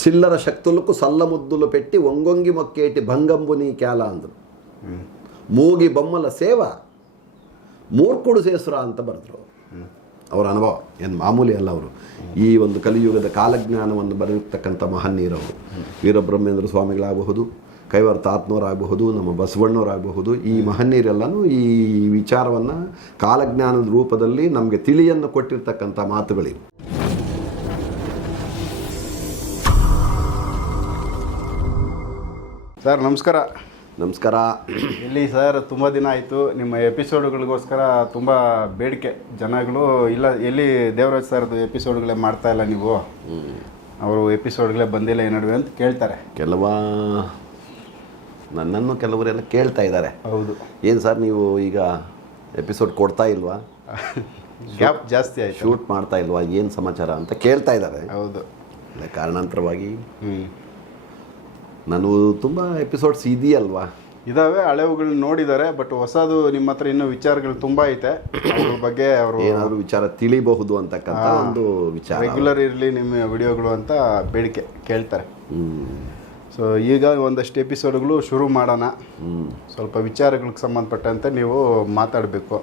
చిల్లర ಸಲ್ಲ ಮುದ್ದುಲು ಪೆಟ್ಟಿ ಒಂಗೊಂಗಿ ಮೊಕ್ಕೇಟಿ ಭಂಗಂಬು ನೀ ಕ್ಯಾಲ ಅಂದರು. ಮೂಗಿ ಬೊಮ್ಮಲ ಸೇವ, ಮೂರ್ಕುಡು ಸೇಸುರ ಅಂತ ಬರೆದ್ರು ಅವರ. ಅನುಭವ, ಏನು ಮಾಮೂಲಿ ಅಲ್ಲ ಅವರು. ಈ ಒಂದು ಕಲಿಯುಗದ ಕಾಲಜ್ಞಾನವನ್ನು ಬರೆಯುತ್ತಕ್ಕಂಥ ಮಹನೀಯರವರು ವೀರಬ್ರಹ್ಮೇಂದ್ರ ಸ್ವಾಮಿಗಳಾಗಬಹುದು ಕೈವರ್ ತಾತ್ನವರಾಗಬಹುದು ನಮ್ಮ ಬಸವಣ್ಣವರಾಗಬಹುದು, ಈ ಮಹನ್ನೀರೆಲ್ಲನೂ ಈ ವಿಚಾರವನ್ನು ಕಾಲಜ್ಞಾನದ ರೂಪದಲ್ಲಿ ನಮಗೆ ತಿಳಿಯನ್ನು ಕೊಟ್ಟಿರ್ತಕ್ಕಂಥ ಮಾತುಗಳಿವೆ. ಸರ್ ನಮಸ್ಕಾರ. ನಮಸ್ಕಾರ. ಇಲ್ಲಿ ಸರ್ ತುಂಬ ದಿನ ಆಯಿತು. ನಿಮ್ಮ ಎಪಿಸೋಡ್ಗಳಿಗೋಸ್ಕರ ತುಂಬ ಬೇಡಿಕೆ. ಜನಗಳು ಇಲ್ಲ ಎಲ್ಲಿ ದೇವರಾಜ್ ಸರ್ದು ಎಪಿಸೋಡ್ಗಳೇ ಮಾಡ್ತಾ ಇಲ್ಲ ನೀವು? ಅವರು ಎಪಿಸೋಡ್ಗಳೇ ಬಂದಿಲ್ಲ ಈ ನಡುವೆ ಅಂತ ಕೇಳ್ತಾರೆ. ಕೆಲವ ನನ್ನನ್ನು ಕೆಲವರೆಲ್ಲ ಕೇಳ್ತಾ ಇದ್ದಾರೆ. ಹೌದು. ಏನು ಸರ್ ನೀವು ಈಗ ಎಪಿಸೋಡ್ ಕೊಡ್ತಾ ಇಲ್ವಾ? ಗ್ಯಾಪ್ ಜಾಸ್ತಿ ಆಯಿತು. ಶೂಟ್ ಮಾಡ್ತಾ ಇಲ್ವಾ? ಏನು ಸಮಾಚಾರ ಅಂತ ಕೇಳ್ತಾ ಇದ್ದಾರೆ. ಹೌದು. ಕಾರಣಾಂತರವಾಗಿ ಹ್ಞೂ ನಾನು ತುಂಬ ಎಪಿಸೋಡ್ಸ್ ಇದೆಯಲ್ವಾ? ಇದಾವೆ ಹಳೆವುಗಳು ನೋಡಿದ್ದಾರೆ ಬಟ್ ಹೊಸದು ನಿಮ್ಮ ಹತ್ರ ಇನ್ನೂ ವಿಚಾರಗಳು ತುಂಬ ಐತೆ. ಅದ್ರ ಬಗ್ಗೆ ಅವರು ಏನಾದರೂ ವಿಚಾರ ತಿಳಿಬಹುದು ಅಂತಕ್ಕಂಥ ಒಂದು ವಿಚಾರ. ರೆಗ್ಯುಲರ್ ಇರಲಿ ನಿಮ್ಮ ವಿಡಿಯೋಗಳು ಅಂತ ಬೇಡಿಕೆ ಕೇಳ್ತಾರೆ. ಸೊ ಈಗ ಒಂದಷ್ಟು ಎಪಿಸೋಡ್ಗಳು ಶುರು ಮಾಡೋಣ. ಸ್ವಲ್ಪ ವಿಚಾರಗಳಿಗೆ ಸಂಬಂಧಪಟ್ಟಂತೆ ನೀವು ಮಾತಾಡಬೇಕು.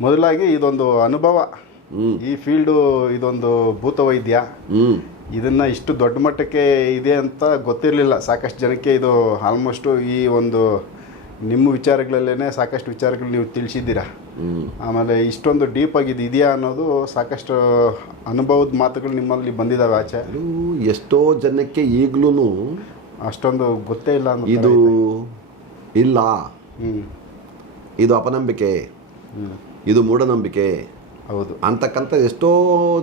ಮೊದಲಾಗಿ ಇದೊಂದು ಅನುಭವ. ಈ ಫೀಲ್ಡು ಇದೊಂದು ಭೂತವೈದ್ಯ. ಇದನ್ನು ಇಷ್ಟು ದೊಡ್ಡ ಮಟ್ಟಕ್ಕೆ ಇದೆ ಅಂತ ಗೊತ್ತಿರಲಿಲ್ಲ. ಸಾಕಷ್ಟು ಜನಕ್ಕೆ ಇದು ಆಲ್ಮೋಸ್ಟು ಈ ಒಂದು ನಿಮ್ಮ ವಿಚಾರಗಳಲ್ಲೇ ಸಾಕಷ್ಟು ವಿಚಾರಗಳು ನೀವು ತಿಳಿಸಿದ್ದೀರಾ? ಆಮೇಲೆ ಇಷ್ಟೊಂದು ಡೀಪ್ ಆಗಿ ಇದೆಯಾ ಅನ್ನೋದು ಸಾಕಷ್ಟು ಅನುಭವದ ಮಾತುಗಳು ನಿಮ್ಮಲ್ಲಿ ಬಂದಿದ್ದಾವೆ ಆಚೆ. ಎಷ್ಟೋ ಜನಕ್ಕೆ ಈಗಲೂ ಅಷ್ಟೊಂದು ಗೊತ್ತೇ ಇಲ್ಲ ಇದು ಇಲ್ಲ. ಇದು ಅಪನಂಬಿಕೆ. ಇದು ಮೂಢನಂಬಿಕೆ. ಹೌದು. ಅಂತಕ್ಕಂಥ ಎಷ್ಟೋ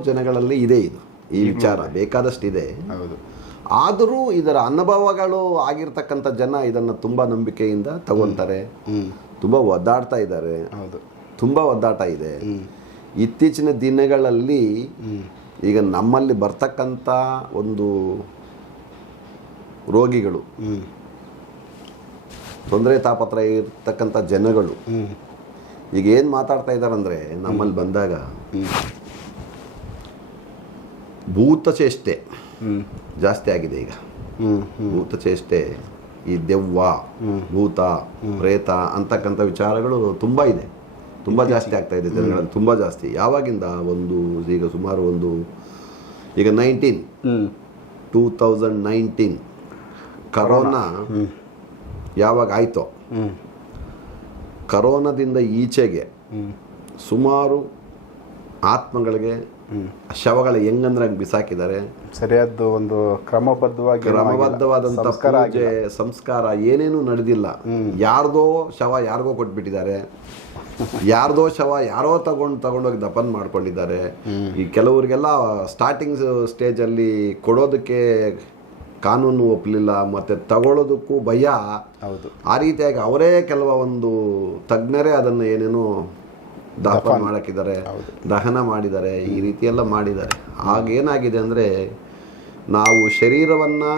ಜನಗಳಲ್ಲಿ ಇದೆ ಇದು. ಈ ವಿಚಾರ ಬೇಕಾದಷ್ಟಿದೆ. ಹೌದು. ಆದರೂ ಇದರ ಅನುಭವಗಳು ಆಗಿರ್ತಕ್ಕಂಥ ಜನ ಇದನ್ನು ತುಂಬ ನಂಬಿಕೆಯಿಂದ ತಗೊಂತಾರೆ. ತುಂಬ ಒದ್ದಾಡ್ತಾ ಇದ್ದಾರೆ. ಹೌದು. ತುಂಬ ಒದ್ದಾಟ ಇದೆ. ಇತ್ತೀಚಿನ ದಿನಗಳಲ್ಲಿ ಈಗ ನಮ್ಮಲ್ಲಿ ಬರ್ತಕ್ಕಂಥ ಒಂದು ರೋಗಿಗಳು. ತೊಂದರೆ ತಾಪತ್ರ ಇರ್ತಕ್ಕಂಥ ಜನಗಳು. ಈಗ ಏನು ಮಾತಾಡ್ತಾ ಇದ್ದಾರೆ ಅಂದರೆ ನಮ್ಮಲ್ಲಿ ಬಂದಾಗ ಭೂತ ಚೇಷ್ಟೆ ಜಾಸ್ತಿ ಆಗಿದೆ ಈಗ. ಭೂತ ಚೇಷ್ಟೆ ಈ ದೆವ್ವ ಭೂತ ಪ್ರೇತ ಅಂತಕ್ಕಂಥ ವಿಚಾರಗಳು ತುಂಬ ಇದೆ. ತುಂಬ ಜಾಸ್ತಿ ಆಗ್ತಾ ಇದೆ ಜನಗಳಲ್ಲಿ ತುಂಬ ಜಾಸ್ತಿ. ಯಾವಾಗಿಂದ ಒಂದು ಈಗ ಸುಮಾರು ಒಂದು ಈಗ nineteen two thousand nineteen corona ಯಾವಾಗ ಆಯಿತೋ ಕರೋನಾದಿಂದ ಈಚೆಗೆ ಸುಮಾರು ಆತ್ಮಗಳಿಗೆ ಶವಗಳ ಹೆಂಗಂದ್ರೆ ಹಂಗೆ ಬಿಸಾಕಿದ್ದಾರೆ? ಸರಿಯಾದ ಒಂದು ಕ್ರಮಬದ್ಧವಾಗಿ ಕ್ರಮಬದ್ಧವಾದಂಥ ಸಂಸ್ಕಾರ ಪೂಜೆ ಸಂಸ್ಕಾರ ಏನೇನು ನಡೆದಿಲ್ಲ. ಯಾರ್ದೋ ಶವ ಯಾರಿಗೋ ಕೊಟ್ಬಿಟ್ಟಿದ್ದಾರೆ. ಯಾರ್ದೋ ಶವ ಯಾರೋ ತಗೊಂಡು ತಗೊಂಡೋಗಿ ದಫನ್ ಮಾಡ್ಕೊಂಡಿದ್ದಾರೆ. ಈ ಕೆಲವರಿಗೆಲ್ಲ ಸ್ಟಾರ್ಟಿಂಗ್ ಸ್ಟೇಜಲ್ಲಿ ಕೊಡೋದಕ್ಕೆ ಕಾನೂನು ಒಪ್ಪಲಿಲ್ಲ ಮತ್ತು ತಗೊಳ್ಳೋದಕ್ಕೂ ಭಯ. ಹೌದು. ಆ ರೀತಿಯಾಗಿ ಅವರೇ ಕೆಲವ ಒಂದು ತಜ್ಞರೇ ಅದನ್ನು ಏನೇನೋ ದಫನ್ ಮಾಡಕ್ಕಿದ್ದಾರೆ ದಹನ ಮಾಡಿದ್ದಾರೆ ಈ ರೀತಿ ಎಲ್ಲ ಮಾಡಿದ್ದಾರೆ. ಆಗೇನಾಗಿದೆ ಅಂದರೆ ನಾವು ಶರೀರವನ್ನು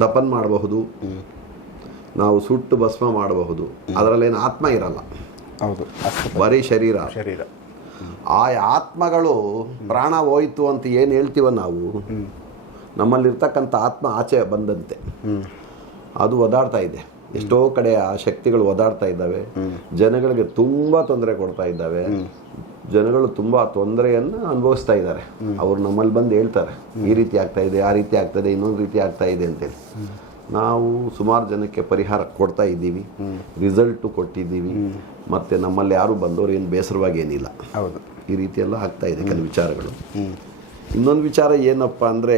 ದಪನ್ ಮಾಡಬಹುದು ನಾವು ಸುಟ್ಟು ಭಸ್ಮ ಮಾಡಬಹುದು ಅದರಲ್ಲೇನು ಆತ್ಮ ಇರಲ್ಲ. ಹೌದು ಬರೀ ಶರೀರ. ಶರೀರ. ಆ ಆತ್ಮಗಳು ಪ್ರಾಣ ಹೋಯಿತು ಅಂತ ಏನು ಹೇಳ್ತೀವ ನಾವು ನಮ್ಮಲ್ಲಿರ್ತಕ್ಕಂಥ ಆತ್ಮ ಆಚೆ ಬಂದಂತೆ. ಅದು ಒದಾಡ್ತಾ ಇದೆ. ಎಷ್ಟೋ ಕಡೆ ಆ ಶಕ್ತಿಗಳು ಒದಾಡ್ತಾ ಇದ್ದಾವೆ. ಜನಗಳಿಗೆ ತುಂಬ ತೊಂದರೆ ಕೊಡ್ತಾ ಇದ್ದಾವೆ. ಜನಗಳು ತುಂಬ ತೊಂದರೆಯನ್ನು ಅನುಭವಿಸ್ತಾ ಇದ್ದಾರೆ. ಅವ್ರು ನಮ್ಮಲ್ಲಿ ಬಂದು ಹೇಳ್ತಾರೆ ಈ ರೀತಿ ಆಗ್ತಾ ಇದೆ ಆ ರೀತಿ ಆಗ್ತದೆ ಇನ್ನೊಂದು ರೀತಿ ಆಗ್ತಾ ಇದೆ ಅಂತೇಳಿ. ನಾವು ಸುಮಾರು ಜನಕ್ಕೆ ಪರಿಹಾರ ಕೊಡ್ತಾ ಇದ್ದೀವಿ. ರಿಸಲ್ಟು ಕೊಟ್ಟಿದ್ದೀವಿ. ಮತ್ತು ನಮ್ಮಲ್ಲಿ ಯಾರು ಬಂದವರು ಏನು ಬೇಸರವಾಗಿ ಏನಿಲ್ಲ. ಹೌದು. ಈ ರೀತಿ ಎಲ್ಲ ಆಗ್ತಾ ಇದೆ ಕೆಲವು ವಿಚಾರಗಳು. ಇನ್ನೊಂದು ವಿಚಾರ ಏನಪ್ಪ ಅಂದರೆ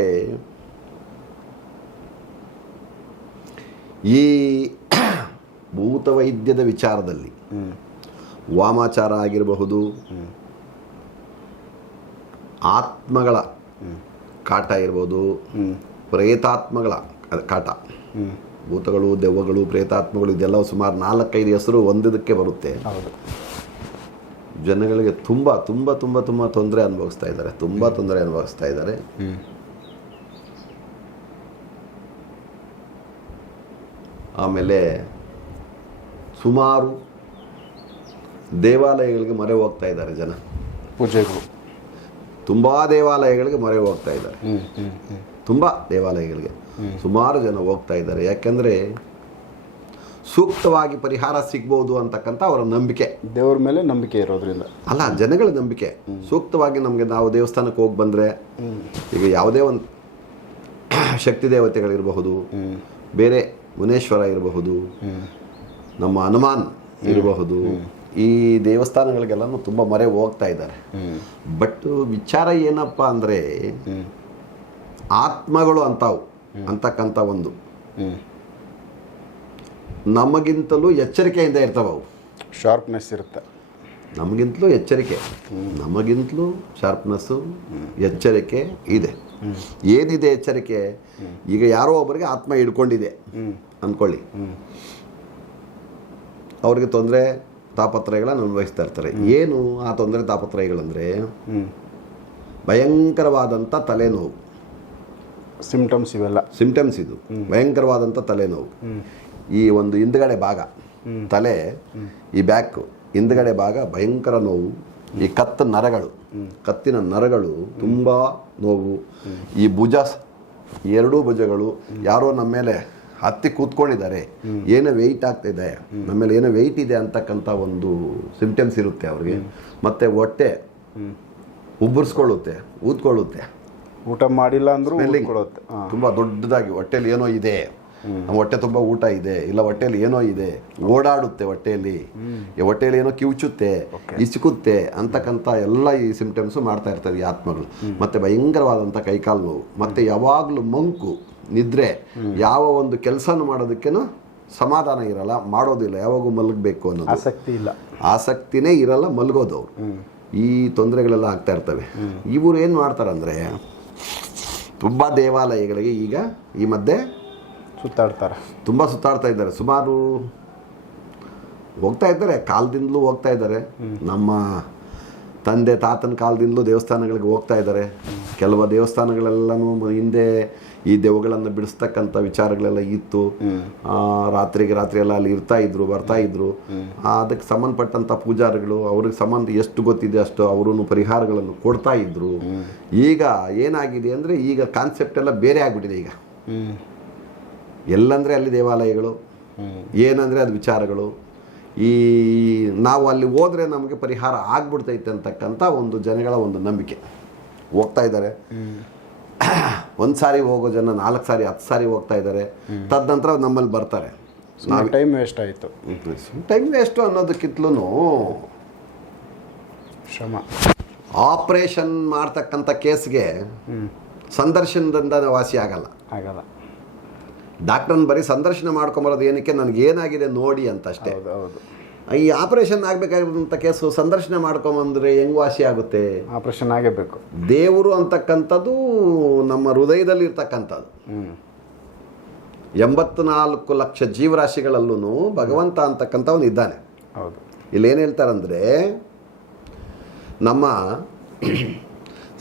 ಈ ಭೂತವೈದ್ಯದ ವಿಚಾರದಲ್ಲಿ ವಾಮಾಚಾರ ಆಗಿರಬಹುದು ಆತ್ಮಗಳ ಕಾಟ ಇರ್ಬೋದು ಪ್ರೇತಾತ್ಮಗಳ ಕಾಟ ಭೂತಗಳು ದೆವ್ವಗಳು ಪ್ರೇತಾತ್ಮಗಳು ಇದೆಲ್ಲ ಸುಮಾರು ನಾಲ್ಕೈದು ಹೆಸರು ಒಂದಕ್ಕೆ ಬರುತ್ತೆ. ಜನಗಳಿಗೆ ತುಂಬ ತುಂಬ ತುಂಬ ತುಂಬ ತೊಂದರೆ ಅನುಭವಿಸ್ತಾ ಇದ್ದಾರೆ ತುಂಬ ತೊಂದರೆ ಅನುಭವಿಸ್ತಾ ಇದ್ದಾರೆ. ಆಮೇಲೆ ಸುಮಾರು ದೇವಾಲಯಗಳಿಗೆ ಮೊರೆ ಹೋಗ್ತಾ ಇದ್ದಾರೆ ಜನ. ಪೂಜೆಗಳು. ತುಂಬ ದೇವಾಲಯಗಳಿಗೆ ಮೊರೆ ಹೋಗ್ತಾ ಇದ್ದಾರೆ. ತುಂಬ ದೇವಾಲಯಗಳಿಗೆ ಸುಮಾರು ಜನ ಹೋಗ್ತಾ ಇದ್ದಾರೆ. ಯಾಕೆಂದರೆ ಸೂಕ್ತವಾಗಿ ಪರಿಹಾರ ಸಿಗ್ಬೋದು ಅಂತಕ್ಕಂಥ ಅವರ ನಂಬಿಕೆ. ದೇವರ ಮೇಲೆ ನಂಬಿಕೆ ಇರೋದ್ರಿಂದ. ಅಲ್ಲ ಜನಗಳ ನಂಬಿಕೆ. ಸೂಕ್ತವಾಗಿ ನಮಗೆ ನಾವು ದೇವಸ್ಥಾನಕ್ಕೆ ಹೋಗಿ ಬಂದರೆ ಈಗ ಯಾವುದೇ ಒಂದು ಶಕ್ತಿ ದೇವತೆಗಳಿರಬಹುದು ಬೇರೆ ಮುನೇಶ್ವರ ಇರಬಹುದು ನಮ್ಮ ಹನುಮಾನ್ ಇರಬಹುದು ಈ ದೇವಸ್ಥಾನಗಳಿಗೆಲ್ಲ ತುಂಬ ಮೊರೆ ಹೋಗ್ತಾ ಇದ್ದಾರೆ. ಬಟ್ ವಿಚಾರ ಏನಪ್ಪ ಅಂದರೆ ಆತ್ಮಗಳು ಅಂತಾವು ಅಂತಕ್ಕಂಥ ಒಂದು. ನಮಗಿಂತಲೂ ಎಚ್ಚರಿಕೆಯಿಂದ ಇರ್ತವೆ ಅವು ಶಾರ್ಪ್ನೆಸ್ ಇರುತ್ತೆ. ನಮಗಿಂತಲೂ ಎಚ್ಚರಿಕೆ. ನಮಗಿಂತಲೂ ಶಾರ್ಪ್ನೆಸ್ಸು ಎಚ್ಚರಿಕೆ ಇದೆ. ಏನಿದೆ ಎಚ್ಚರಿಕೆ? ಈಗ ಯಾರೋ ಒಬ್ಬರಿಗೆ ಆತ್ಮ ಹಿಡ್ಕೊಂಡಿದೆ. ಅಂದ್ಕೊಳ್ಳಿ ಅವ್ರಿಗೆ ತೊಂದರೆ ತಾಪತ್ರಯಗಳನ್ನು ಅನುಭವಿಸ್ತಾ ಇರ್ತಾರೆ. ಏನು ಆ ತೊಂದರೆ ತಾಪತ್ರಯಗಳಂದರೆ ಭಯಂಕರವಾದಂಥ ತಲೆನೋವು. ಸಿಂಪ್ಟಮ್ಸ್ ಇವೆಲ್ಲ. ಸಿಂಪ್ಟಮ್ಸ್ ಇದು. ಭಯಂಕರವಾದಂಥ ತಲೆನೋವು. ಈ ಒಂದು ಹಿಂದ್ಗಡೆ ಭಾಗ ತಲೆ ಈ ಬ್ಯಾಕ್ ಹಿಂದ್ಗಡೆ ಭಾಗ ಭಯಂಕರ ನೋವು. ಈ ಕತ್ತ ನರಗಳು ಕತ್ತಿನ ನರಗಳು ತುಂಬ ನೋವು. ಈ ಭುಜ ಎರಡೂ ಭುಜಗಳು ಯಾರೋ ನಮ್ಮ ಮೇಲೆ ಹತ್ತಿ ಕೂತ್ಕೊಂಡಿದ್ದಾರೆ. ಏನೋ ವೆಯ್ಟ್ ಆಗ್ತಿದೆ ನಮ್ಮ ಮೇಲೆ ಏನೋ ವೆಯ್ಟ್ ಇದೆ ಅಂತಕ್ಕಂಥ ಒಂದು ಸಿಂಪ್ಟಮ್ಸ್ ಇರುತ್ತೆ ಅವ್ರಿಗೆ. ಮತ್ತೆ ಹೊಟ್ಟೆ ಉಬ್ಬರಿಸ್ಕೊಳ್ಳುತ್ತೆ ಊದ್ಕೊಳ್ಳುತ್ತೆ. ಊಟ ಮಾಡಿಲ್ಲ ಅಂದ್ರೂ ತುಂಬಾ ದೊಡ್ಡದಾಗಿ ಹೊಟ್ಟೆಲಿ ಏನೋ ಇದೆ. ಹೊಟ್ಟೆ ತುಂಬ ಊಟ ಇದೆ ಇಲ್ಲ ಹೊಟ್ಟೆಯಲ್ಲಿ ಏನೋ ಇದೆ ಓಡಾಡುತ್ತೆ ಹೊಟ್ಟೆಯಲ್ಲಿ. ಈ ಹೊಟ್ಟೆಯಲ್ಲಿ ಏನೋ ಕಿವುಚುತ್ತೆ ಇಸುಕುತ್ತೆ ಅಂತಕ್ಕಂಥ ಎಲ್ಲ ಈ ಸಿಂಪ್ಟಮ್ಸು ಮಾಡ್ತಾ ಇರ್ತಾರೆ ಈ ಆತ್ಮಗಳು. ಮತ್ತೆ ಭಯಂಕರವಾದಂಥ ಕೈಕಾಲು ನೋವು. ಮತ್ತೆ ಯಾವಾಗಲೂ ಮಂಕು ನಿದ್ರೆ ಯಾವ ಒಂದು ಕೆಲಸನೂ ಮಾಡೋದಕ್ಕೇನು ಸಮಾಧಾನ ಇರಲ್ಲ ಮಾಡೋದಿಲ್ಲ ಯಾವಾಗೂ ಮಲಗಬೇಕು ಅನ್ನೋದು. ಆಸಕ್ತಿ ಇಲ್ಲ. ಆಸಕ್ತಿನೇ ಇರಲ್ಲ ಮಲಗೋದು ಅವ್ರು. ಈ ತೊಂದರೆಗಳೆಲ್ಲ ಆಗ್ತಾ ಇರ್ತವೆ. ಇವರು ಏನು ಮಾಡ್ತಾರಂದ್ರೆ ತುಂಬ ದೇವಾಲಯಗಳಿಗೆ ಈಗ ಈ ಮಧ್ಯೆ ಸುತ್ತಾಡ್ತಾರೆ. ತುಂಬ ಸುತ್ತಾಡ್ತಾ ಇದ್ದಾರೆ. ಸುಮಾರು ಹೋಗ್ತಾ ಇದ್ದಾರೆ ಕಾಲದಿಂದಲೂ ಹೋಗ್ತಾ ಇದ್ದಾರೆ. ನಮ್ಮ ತಂದೆ ತಾತನ ಕಾಲದಿಂದಲೂ ದೇವಸ್ಥಾನಗಳಿಗೆ ಹೋಗ್ತಾ ಇದ್ದಾರೆ. ಕೆಲವು ದೇವಸ್ಥಾನಗಳೆಲ್ಲನೂ ಹಿಂದೆ ಈ ದೆವ್ವಗಳನ್ನು ಬಿಡಿಸ್ತಕ್ಕಂಥ ವಿಚಾರಗಳೆಲ್ಲ ಇತ್ತು. ರಾತ್ರಿಗೆ ರಾತ್ರಿ ಎಲ್ಲ ಅಲ್ಲಿ ಇರ್ತಾ ಇದ್ರು ಬರ್ತಾ ಇದ್ರು. ಅದಕ್ಕೆ ಸಂಬಂಧಪಟ್ಟಂಥ ಪೂಜಾರಿಗಳು ಅವ್ರಿಗೆ ಸಂಬಂಧ ಎಷ್ಟು ಗೊತ್ತಿದೆ ಅಷ್ಟು ಅವರು ಪರಿಹಾರಗಳನ್ನು ಕೊಡ್ತಾ ಇದ್ರು. ಈಗ ಏನಾಗಿದೆ ಅಂದರೆ ಈಗ ಕಾನ್ಸೆಪ್ಟ್ ಎಲ್ಲ ಬೇರೆ ಆಗ್ಬಿಟ್ಟಿದೆ ಈಗ. ಎಲ್ಲಂದರೆ ಅಲ್ಲಿ ದೇವಾಲಯಗಳು ಏನಂದರೆ ಅದು ವಿಚಾರಗಳು. ಈ ನಾವು ಅಲ್ಲಿ ಹೋದರೆ ನಮಗೆ ಪರಿಹಾರ ಆಗ್ಬಿಡ್ತೈತೆ ಅಂತಕ್ಕಂಥ ಒಂದು ಜನಗಳ ಒಂದು ನಂಬಿಕೆ. ಹೋಗ್ತಾ ಇದ್ದಾರೆ. ಒಂದು ಸಾರಿ ಹೋಗೋ ಜನ ನಾಲ್ಕು ಸಾರಿ ಹತ್ತು ಸಾರಿ ಹೋಗ್ತಾ ಇದ್ದಾರೆ. ತದನಂತರ ನಮ್ಮಲ್ಲಿ ಬರ್ತಾರೆ. ಟೈಮ್ ವೇಸ್ಟ್ ಆಯಿತು. ಟೈಮ್ ವೇಸ್ಟು ಅನ್ನೋದಕ್ಕಿಂತಲೂ ಶ್ರಮ. ಆಪ್ರೇಷನ್ ಮಾಡ್ತಕ್ಕಂಥ ಕೇಸ್ಗೆ ಸಂದರ್ಶನದಿಂದ ವಾಸಿ ಆಗಲ್ಲ. ಆಗಲ್ಲ. ಡಾಕ್ಟ್ರನ್ನ ಬರೀ ಸಂದರ್ಶನ ಮಾಡ್ಕೊಂಬರೋದು ಏನಕ್ಕೆ? ನನಗೆ ಏನಾಗಿದೆ ನೋಡಿ ಅಂತ ಅಷ್ಟೇ ಈ ಆಪರೇಷನ್ ಆಗಬೇಕಾಗಿರೋಂಥ ಕೇಸು ಸಂದರ್ಶನ ಮಾಡ್ಕೊಂಬಂದ್ರೆ ಹೆಂಗ್ ವಾಸಿ ಆಗುತ್ತೆ? ಆಪರೇಷನ್ ಆಗಬೇಕು ದೇವರು ಅಂತಕ್ಕಂಥದ್ದು ನಮ್ಮ ಹೃದಯದಲ್ಲಿ ಇರ್ತಕ್ಕಂಥದ್ದು ಎಂಬತ್ನಾಲ್ಕು ಲಕ್ಷ ಜೀವರಾಶಿಗಳಲ್ಲೂ ಭಗವಂತ ಅಂತಕ್ಕಂಥವನು ಇದ್ದಾನೆ. ಹೌದು. ಇಲ್ಲಿ ಏನು ಹೇಳ್ತಾರಂದ್ರೆ ನಮ್ಮ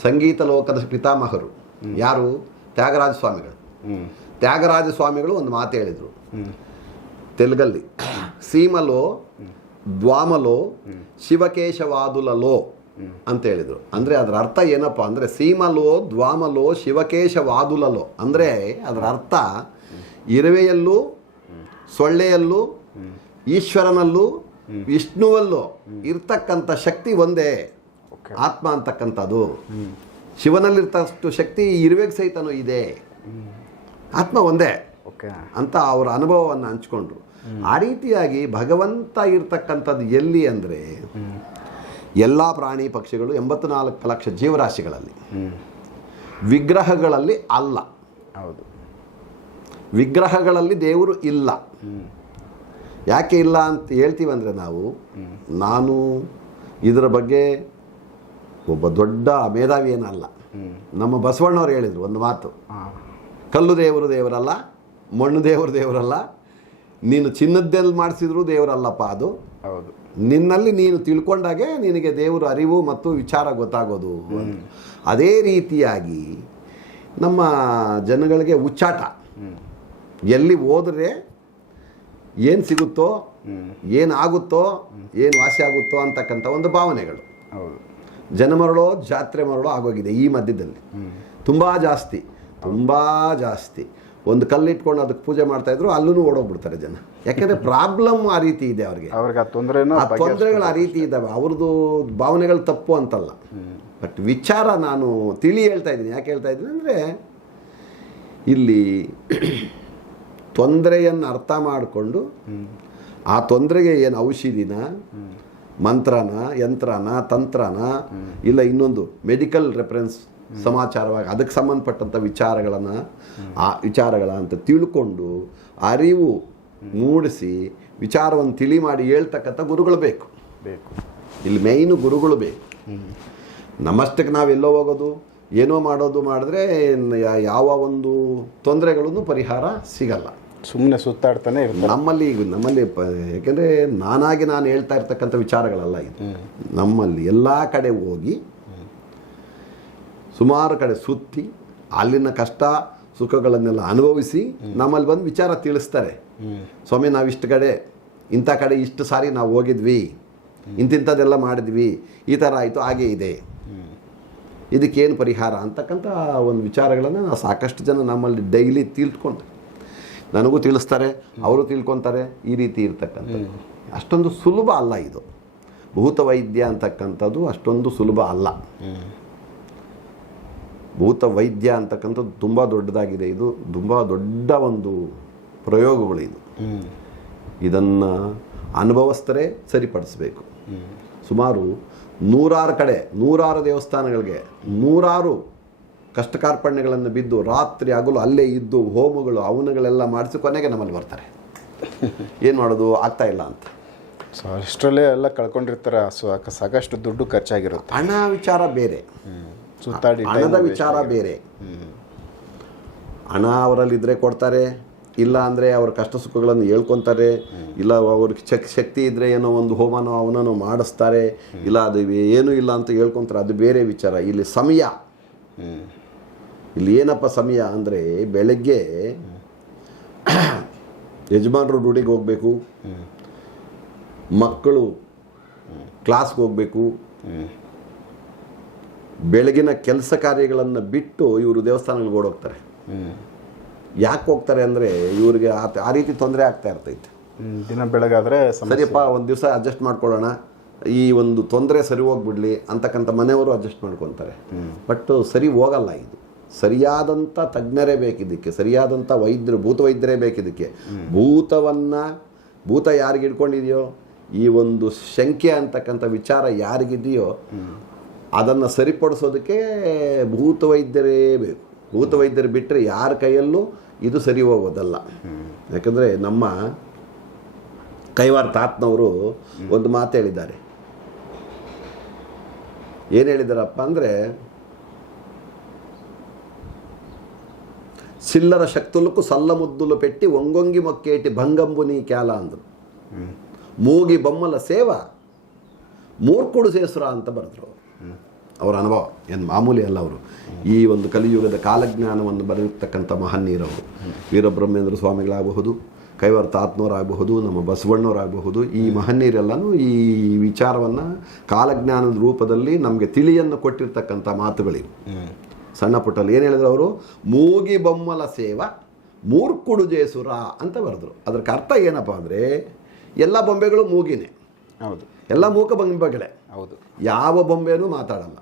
ಸಂಗೀತ ಲೋಕದ ಪಿತಾಮಹರು ಯಾರು? ತ್ಯಾಗರಾಜ ಸ್ವಾಮಿಗಳು. ತ್ಯಾಗರಾಜ ಸ್ವಾಮಿಗಳು ಒಂದು ಮಾತು ಹೇಳಿದರು. ತೆಲುಗಲ್ಲಿ. ಸೀಮಲೋ ದ್ವಾಮಲೋ ಶಿವಕೇಶವಾದುಲಲೋ ಅಂತ ಹೇಳಿದರು. ಅಂದರೆ ಅದರ ಅರ್ಥ ಏನಪ್ಪ ಅಂದರೆ ಸೀಮಲೋ ದ್ವಾಮಲೋ ಶಿವಕೇಶವಾದುಲಲೋ. ಅಂದರೆ ಅದರ ಅರ್ಥ ಇರುವೆಯಲ್ಲೂ ಸೊಳ್ಳೆಯಲ್ಲೂ ಈಶ್ವರನಲ್ಲೂ ವಿಷ್ಣುವಲ್ಲೂ ಇರ್ತಕ್ಕಂಥ ಶಕ್ತಿ ಒಂದೇ. ಆತ್ಮ ಅಂತಕ್ಕಂಥದ್ದು. ಶಿವನಲ್ಲಿರ್ತಷ್ಟು ಶಕ್ತಿ ಇರುವೆಗೆ ಸಹಿತನೂ ಇದೆ. ಆತ್ಮ ಒಂದೇ. ಓಕೆ. ಅಂತ ಅವರ ಅನುಭವವನ್ನು ಹಂಚ್ಕೊಂಡ್ರು. ಆ ರೀತಿಯಾಗಿ ಭಗವಂತ ಇರ್ತಕ್ಕಂಥದ್ದು ಎಲ್ಲಿ ಅಂದರೆ ಎಲ್ಲ ಪ್ರಾಣಿ ಪಕ್ಷಿಗಳು ಎಂಬತ್ನಾಲ್ಕು ಲಕ್ಷ ಜೀವರಾಶಿಗಳಲ್ಲಿ. ವಿಗ್ರಹಗಳಲ್ಲಿ ಅಲ್ಲ. ಹೌದು. ವಿಗ್ರಹಗಳಲ್ಲಿ ದೇವರು ಇಲ್ಲ. ಯಾಕೆ ಇಲ್ಲ ಅಂತ ಹೇಳ್ತೀವಂದರೆ ನಾವು ನಾನು ಇದರ ಬಗ್ಗೆ ಒಬ್ಬ ದೊಡ್ಡ ಮೇಧಾವಿ ಏನಲ್ಲ ನಮ್ಮ ಬಸವಣ್ಣವ್ರು ಹೇಳಿದರು ಒಂದು ಮಾತು. ಕಲ್ಲು ದೇವರು ದೇವರಲ್ಲ ಮಣ್ಣು ದೇವರು ದೇವರಲ್ಲ ನೀನು ಚಿನ್ನದ್ದಲ್ಲಿ ಮಾಡಿಸಿದ್ರು ದೇವರಲ್ಲಪ್ಪ ಅದು. ಹೌದು. ನಿನ್ನಲ್ಲಿ ನೀನು ತಿಳ್ಕೊಂಡಾಗೆ ನಿನಗೆ ದೇವರ ಅರಿವು ಮತ್ತು ವಿಚಾರ ಗೊತ್ತಾಗೋದು ಅದೇ ರೀತಿಯಾಗಿ ನಮ್ಮ ಜನಗಳಿಗೆ ಉಚ್ಚಾಟ ಎಲ್ಲಿ ಹೋದರೆ ಏನು ಸಿಗುತ್ತೋ ಏನು ಆಗುತ್ತೋ ಏನು ವಾಸಿ ಆಗುತ್ತೋ ಅಂತಕ್ಕಂಥ ಒಂದು ಭಾವನೆಗಳು. ಹೌದು. ಜನ ಮರಳೋ ಜಾತ್ರೆ ಮರಳೋ ಆಗೋಗಿದೆ ಈ ಮಧ್ಯದಲ್ಲಿ. ತುಂಬ ಜಾಸ್ತಿ. ತುಂಬ ಜಾಸ್ತಿ. ಒಂದು ಕಲ್ಲು ಇಟ್ಕೊಂಡು ಅದಕ್ಕೆ ಪೂಜೆ ಮಾಡ್ತಾ ಇದ್ರು ಅಲ್ಲೂ ಓಡೋಗ್ಬಿಡ್ತಾರೆ ಜನ. ಯಾಕೆಂದರೆ ಪ್ರಾಬ್ಲಮ್ ಆ ರೀತಿ ಇದೆ ಅವ್ರಿಗೆ. ಅವ್ರಿಗೆ ಆ ತೊಂದರೆನೂ ಆ ತೊಂದರೆಗಳು ಆ ರೀತಿ ಇದ್ದಾವೆ ಅವ್ರದ್ದು ಭಾವನೆಗಳು ತಪ್ಪು ಅಂತಲ್ಲ. ಬಟ್ ವಿಚಾರ ನಾನು ತಿಳಿ ಹೇಳ್ತಾ ಇದ್ದೀನಿ. ಯಾಕೆ ಹೇಳ್ತಾ ಇದ್ದೀನಿ ಅಂದರೆ ಇಲ್ಲಿ ತೊಂದರೆಯನ್ನು ಅರ್ಥ ಮಾಡಿಕೊಂಡು ಆ ತೊಂದರೆಗೆ ಏನು ಔಷಧಿನ ಮಂತ್ರನ ಯಂತ್ರನ ತಂತ್ರನ ಇಲ್ಲ ಇನ್ನೊಂದು ಮೆಡಿಕಲ್ ರೆಫರೆನ್ಸ್ ಸಮಾಚಾರವಾಗಿ ಅದಕ್ಕೆ ಸಂಬಂಧಪಟ್ಟಂಥ ವಿಚಾರಗಳನ್ನು ಆ ವಿಚಾರಗಳ ಅಂತ ತಿಳ್ಕೊಂಡು ಅರಿವು ಮೂಡಿಸಿ ವಿಚಾರವನ್ನು ತಿಳಿ ಮಾಡಿ ಹೇಳ್ತಕ್ಕಂಥ ಗುರುಗಳು ಬೇಕು. ಬೇಕು. ಇಲ್ಲಿ ಮೇಯ್ನು ಗುರುಗಳು ಬೇಕು. ನಮ್ಮಷ್ಟಕ್ಕೆ ಎಲ್ಲೋ ಹೋಗೋದು ಏನೋ ಮಾಡೋದು ಮಾಡಿದ್ರೆ ಯಾವ ಒಂದು ತೊಂದರೆಗಳನ್ನು ಪರಿಹಾರ ಸಿಗಲ್ಲ. ಸುಮ್ಮನೆ ಸುತ್ತಾಡ್ತಾನೆ ನಮ್ಮಲ್ಲಿ ಈಗ ನಮ್ಮಲ್ಲಿ ಯಾಕೆಂದರೆ ನಾನಾಗಿ ನಾನು ಹೇಳ್ತಾ ಇರ್ತಕ್ಕಂಥ ವಿಚಾರಗಳಲ್ಲ ಇದು. ನಮ್ಮಲ್ಲಿ ಎಲ್ಲ ಕಡೆ ಹೋಗಿ ಸುಮಾರು ಕಡೆ ಸುತ್ತಿ ಅಲ್ಲಿನ ಕಷ್ಟ ಸುಖಗಳನ್ನೆಲ್ಲ ಅನುಭವಿಸಿ ನಮ್ಮಲ್ಲಿ ಬಂದು ವಿಚಾರ ತಿಳಿಸ್ತಾರೆ. ಸ್ವಾಮಿ ನಾವು ಇಷ್ಟು ಕಡೆ, ಇಂಥ ಕಡೆ ಇಷ್ಟು ಸಾರಿ ನಾವು ಹೋಗಿದ್ವಿ. ಇಂತಿಂಥದ್ದೆಲ್ಲ ಮಾಡಿದ್ವಿ. ಈ ಥರ ಆಯಿತು, ಹಾಗೆ ಇದೆ. ಇದಕ್ಕೇನು ಪರಿಹಾರ ಅಂತಕ್ಕಂಥ ಒಂದು ವಿಚಾರಗಳನ್ನು ನಾವು ಸಾಕಷ್ಟು ಜನ ನಮ್ಮಲ್ಲಿ ಡೈಲಿ ತಿಳ್ಕೊಂಡು, ನನಗೂ ತಿಳಿಸ್ತಾರೆ, ಅವರು ತಿಳ್ಕೊತಾರೆ, ಈ ರೀತಿ ಇರ್ತಕ್ಕಂಥದ್ದು. ಅಷ್ಟೊಂದು ಸುಲಭ ಅಲ್ಲ ಇದು. ಭೂತ ವೈದ್ಯ ಅಂತಕ್ಕಂಥದ್ದು ಅಷ್ಟೊಂದು ಸುಲಭ ಅಲ್ಲ. ಭೂತ ವೈದ್ಯ ಅಂತಕ್ಕಂಥದ್ದು ತುಂಬ ದೊಡ್ಡದಾಗಿದೆ. ಇದು ತುಂಬ ದೊಡ್ಡ ಒಂದು ಪ್ರಯೋಗಗಳು ಇದು. ಇದನ್ನು ಅನುಭವಸ್ಥರೇ ಸರಿಪಡಿಸಬೇಕು. ಸುಮಾರು ನೂರಾರು ಕಡೆ ನೂರಾರು ದೇವಸ್ಥಾನಗಳಿಗೆ ನೂರಾರು ಕಷ್ಟ ಕಾರ್ಪಣ್ಯಗಳನ್ನು ಬಿದ್ದು ರಾತ್ರಿ ಹಗಲು ಅಲ್ಲೇ ಇದ್ದು ಹೋಮಗಳು ಅವನುಗಳೆಲ್ಲ ಮಾಡಿಸಿ ಕೊನೆಗೆ ನಮ್ಮಲ್ಲಿ ಬರ್ತಾರೆ. ಏನು ಮಾಡೋದು? ಆಗ್ತಾ ಇಲ್ಲ ಅಂತ. ಸೊ ಅಷ್ಟರಲ್ಲೇ ಎಲ್ಲ ಕಳ್ಕೊಂಡಿರ್ತಾರೆ. ಸಾಕ ಸಾಕಷ್ಟು ದುಡ್ಡು ಖರ್ಚಾಗಿರುತ್ತೆ. ಹಣ ವಿಚಾರ ಬೇರೆ. ಸುತ್ತಾಡಿ ಹಣದ ವಿಚಾರ ಬೇರೆ. ಹಣ ಅವರಲ್ಲಿದ್ದರೆ ಕೊಡ್ತಾರೆ ಇಲ್ಲ ಅಂದರೆ ಅವ್ರ ಕಷ್ಟ ಸುಖಗಳನ್ನು ಹೇಳ್ಕೊತಾರೆ ಇಲ್ಲ ಅವ್ರಿಗೆ ಶಕ್ ಶಕ್ತಿ ಇದ್ದರೆ ಏನೋ ಒಂದು ಹೋಮನೋ ಅವನೋ ಮಾಡಿಸ್ತಾರೆ ಇಲ್ಲ ಅದು ಏನೂ ಇಲ್ಲ ಅಂತ ಹೇಳ್ಕೊತಾರೆ ಅದು ಬೇರೆ ವಿಚಾರ. ಇಲ್ಲಿ ಸಮಯ. ಇಲ್ಲಿ ಏನಪ್ಪ ಸಮಯ ಅಂದರೆ ಬೆಳಗ್ಗೆ ಯಜಮಾನರು ಡ್ಯೂಟಿಗೆ ಹೋಗಬೇಕು. ಮಕ್ಕಳು ಕ್ಲಾಸ್ಗೆ ಹೋಗಬೇಕು. ಬೆಳಗಿನ ಕೆಲಸ ಕಾರ್ಯಗಳನ್ನು ಬಿಟ್ಟು ಇವರು ದೇವಸ್ಥಾನಗಳಿಗೆ ಓಡೋಗ್ತಾರೆ. ಯಾಕೆ ಹೋಗ್ತಾರೆ ಅಂದರೆ ಇವರಿಗೆ ಆ ಆ ರೀತಿ ತೊಂದರೆ ಆಗ್ತಾ ಇರ್ತೈತೆ. ದಿನ ಬೆಳಗಾದರೆ ಸರಿಯಪ್ಪ ಒಂದು ದಿವಸ ಅಡ್ಜಸ್ಟ್ ಮಾಡ್ಕೊಳ್ಳೋಣ. ಈ ಒಂದು ತೊಂದರೆ ಸರಿ ಹೋಗ್ಬಿಡ್ಲಿ ಅಂತಕ್ಕಂಥ ಮನೆಯವರು ಅಡ್ಜಸ್ಟ್ ಮಾಡ್ಕೊತಾರೆ. ಬಟ್ ಸರಿ ಹೋಗಲ್ಲ ಇದು. ಸರಿಯಾದಂಥ ತಜ್ಞರೇ ಬೇಕಿದ್ದಕ್ಕೆ ಸರಿಯಾದಂಥ ವೈದ್ಯರು ಭೂತ ವೈದ್ಯರೇ ಬೇಕಿದ್ದಕ್ಕೆ ಭೂತವನ್ನು ಭೂತ ಯಾರಿಗೆ ಹಿಡ್ಕೊಂಡಿದೆಯೋ ಈ ಒಂದು ಶಂಕೆ ಅಂತಕ್ಕಂಥ ವಿಚಾರ ಯಾರಿಗಿದೆಯೋ ಅದನ್ನು ಸರಿಪಡಿಸೋದಕ್ಕೆ ಭೂತ ವೈದ್ಯರೇ ಬೇಕು. ಭೂತ ವೈದ್ಯರು ಬಿಟ್ಟರೆ ಯಾರ ಕೈಯಲ್ಲೂ ಇದು ಸರಿ ಹೋಗೋದಲ್ಲ. ಯಾಕಂದರೆ ನಮ್ಮ ಕೈವಾರ ತಾತ್ನವರು ಒಂದು ಮಾತು ಹೇಳಿದ್ದಾರೆ. ಏನು ಹೇಳಿದಾರಪ್ಪ ಅಂದರೆ ಸಿಲ್ಲರ ಶಕ್ತುಲಕ್ಕೂ ಸಲ್ಲಮುದ್ದುಲು ಪೆಟ್ಟಿ ಒಂಗೊಂಗಿ ಮೊಕ್ಕೇಟಿ ಭಂಗಂಬುನಿ ಕ್ಯಾಲ ಅಂದರು. ಮೂಗಿ ಬೊಮ್ಮಲ ಸೇವ ಮೂರ್ಕುಡು ಸೇಸುರ ಅಂತ ಬರೆದ್ರು. ಅವರ ಅನುಭವ ಏನು ಮಾಮೂಲಿ ಅಲ್ಲ ಅವರು. ಈ ಒಂದು ಕಲಿಯುಗದ ಕಾಲಜ್ಞಾನವನ್ನು ಬರೆದಿರ್ತಕ್ಕಂಥ ಮಹನೀಯರವರು ವೀರಬ್ರಹ್ಮೇಂದ್ರ ಸ್ವಾಮಿಗಳಾಗಬಹುದು ಕೈವರ್ ತಾತ್ನವರಾಗಬಹುದು ನಮ್ಮ ಬಸವಣ್ಣವರಾಗಬಹುದು ಈ ಮಹನೀಯರೆಲ್ಲನೂ ಈ ವಿಚಾರವನ್ನು ಕಾಲಜ್ಞಾನದ ರೂಪದಲ್ಲಿ ನಮಗೆ ತಿಳಿಯನ್ನು ಕೊಟ್ಟಿರ್ತಕ್ಕಂಥ ಮಾತುಗಳಿವೆ. ಸಣ್ಣ ಪುಟ್ಟಲ್ಲಿ ಏನು ಹೇಳಿದ್ರು ಅವರು? ಮೂಗಿ ಬೊಮ್ಮಲ ಸೇವ ಮೂರ್ಕುಡು ಜೇಸುರ ಅಂತ ಬರೆದ್ರು. ಅದಕ್ಕೆ ಅರ್ಥ ಏನಪ್ಪ ಅಂದರೆ ಎಲ್ಲ ಬೊಂಬೆಗಳು ಮೂಗಿನೇ. ಹೌದು. ಎಲ್ಲ ಮೂಕ ಬೊಂಬೆಗಳೇ. ಹೌದು. ಯಾವ ಬೊಂಬೆನೂ ಮಾತಾಡಲ್ಲ.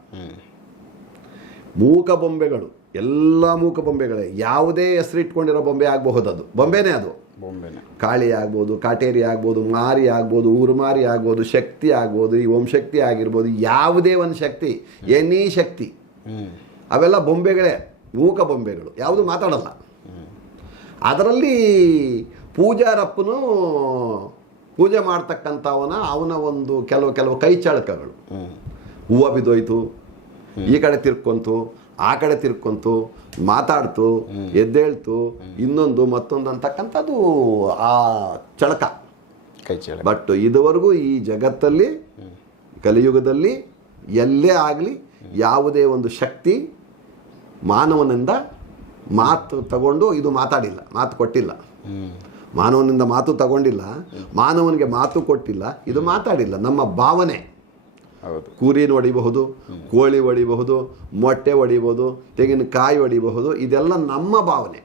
ಮೂಕ ಬೊಂಬೆಗಳು ಎಲ್ಲ ಮೂಕ ಬೊಂಬೆಗಳೇ ಯಾವುದೇ ಹೆಸರಿಟ್ಕೊಂಡಿರೋ ಬೊಂಬೆ ಆಗಬಹುದು ಅದು ಬೊಂಬೆನೇ ಅದು. ಬೊಂಬೆನೇ. ಕಾಳಿ ಆಗ್ಬೋದು ಕಾಟೇರಿ ಆಗ್ಬೋದು ಮಾರಿ ಆಗ್ಬೋದು ಊರುಮಾರಿ ಆಗ್ಬೋದು ಶಕ್ತಿ ಆಗ್ಬೋದು ಈ ವಂಶಕ್ತಿ ಆಗಿರ್ಬೋದು ಯಾವುದೇ ಒಂದು ಶಕ್ತಿ ಎನಿ ಶಕ್ತಿ. ಅವೆಲ್ಲ ಬೊಂಬೆಗಳೇ ಮೂಕ ಬೊಂಬೆಗಳು. ಯಾವುದು ಮಾತಾಡಲ್ಲ. ಅದರಲ್ಲಿ ಪೂಜಾರಪ್ಪನು ಪೂಜೆ ಮಾಡ್ತಕ್ಕಂಥವನ ಅವನ ಒಂದು ಕೆಲವು ಕೆಲವು ಕೈ ಚಳಕಗಳು. ಹೂವು ಬಿದ್ದೋಯ್ತು ಈ ಕಡೆ ತಿರ್ಕೊಂತು ಆ ಕಡೆ ತಿರ್ಕೊಂತು ಮಾತಾಡ್ತು ಎದ್ದೇಳ್ತು ಇನ್ನೊಂದು ಮತ್ತೊಂದು ಅಂತಕ್ಕಂಥದ್ದು ಆ ಚಳಕ. ಕೈ ಚೇಳ ಬಟ್ ಇದುವರೆಗೂ ಈ ಜಗತ್ತಲ್ಲಿ ಕಲಿಯುಗದಲ್ಲಿ ಎಲ್ಲೇ ಆಗಲಿ ಯಾವುದೇ ಒಂದು ಶಕ್ತಿ ಮಾನವನಿಂದ ಮಾತು ತಗೊಂಡು ಇದು ಮಾತಾಡಿಲ್ಲ ಮಾತು ಕೊಟ್ಟಿಲ್ಲ. ಮಾನವನಿಂದ ಮಾತು ತಗೊಂಡಿಲ್ಲ ಮಾನವನಿಗೆ ಮಾತು ಕೊಟ್ಟಿಲ್ಲ ಇದು ಮಾತಾಡಿಲ್ಲ. ನಮ್ಮ ಭಾವನೆ. ಕೂರಿನ ಹೊಡಿಬಹುದು ಕೋಳಿ ಹೊಡಿಬಹುದು ಮೊಟ್ಟೆ ಹೊಡಿಬಹುದು ತೆಂಗಿನಕಾಯಿ ಹೊಡಿಬಹುದು ಇದೆಲ್ಲ ನಮ್ಮ ಭಾವನೆ.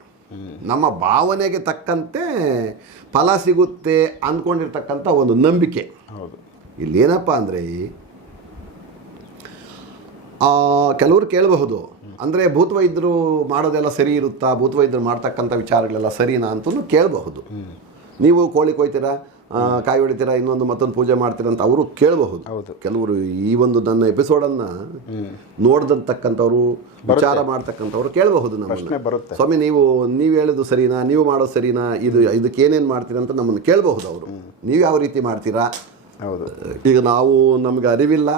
ನಮ್ಮ ಭಾವನೆಗೆ ತಕ್ಕಂತೆ ಫಲ ಸಿಗುತ್ತೆ ಅಂದ್ಕೊಂಡಿರ್ತಕ್ಕಂಥ ಒಂದು ನಂಬಿಕೆ. ಹೌದು. ಇಲ್ಲೇನಪ್ಪ ಅಂದರೆ ಕೆಲವರು ಕೇಳಬಹುದು ಅಂದರೆ ಭೂತವೈದ್ಯರು ಮಾಡೋದೆಲ್ಲ ಸರಿ ಇರುತ್ತಾ? ಭೂತವೈದ್ಯರು ಮಾಡ್ತಕ್ಕಂಥ ವಿಚಾರಗಳೆಲ್ಲ ಸರಿನಾ ಅಂತಲೂ ಕೇಳಬಹುದು. ನೀವು ಕೋಳಿ ಕೊಯ್ತೀರಾ? ಕಾಯಿ ಹೊಡಿತೀರಾ? ಇನ್ನೊಂದು ಮತ್ತೊಂದು ಪೂಜೆ ಮಾಡ್ತೀರಾ ಅಂತ ಅವರು ಕೇಳಬಹುದು. ಹೌದು. ಕೆಲವರು ಈ ಒಂದು ನನ್ನ ಎಪಿಸೋಡನ್ನು ನೋಡ್ದಂತಕ್ಕಂಥವ್ರು ವಿಚಾರ ಮಾಡ್ತಕ್ಕಂಥವ್ರು ಕೇಳಬಹುದು ನಮ್ಮನ್ನು. ಬರುತ್ತೆ. ಸ್ವಾಮಿ ನೀವು ನೀವು ಹೇಳೋದು ಸರಿನಾ? ನೀವು ಮಾಡೋದು ಸರಿನಾ? ಇದು ಇದಕ್ಕೆ ಏನೇನು ಮಾಡ್ತೀರಾ ಅಂತ ನಮ್ಮನ್ನು ಕೇಳಬಹುದು ಅವರು. ನೀವು ಯಾವ ರೀತಿ ಮಾಡ್ತೀರಾ? ಹೌದು. ಈಗ ನಾವು ನಮಗೆ ಅರಿವಿಲ್ಲ.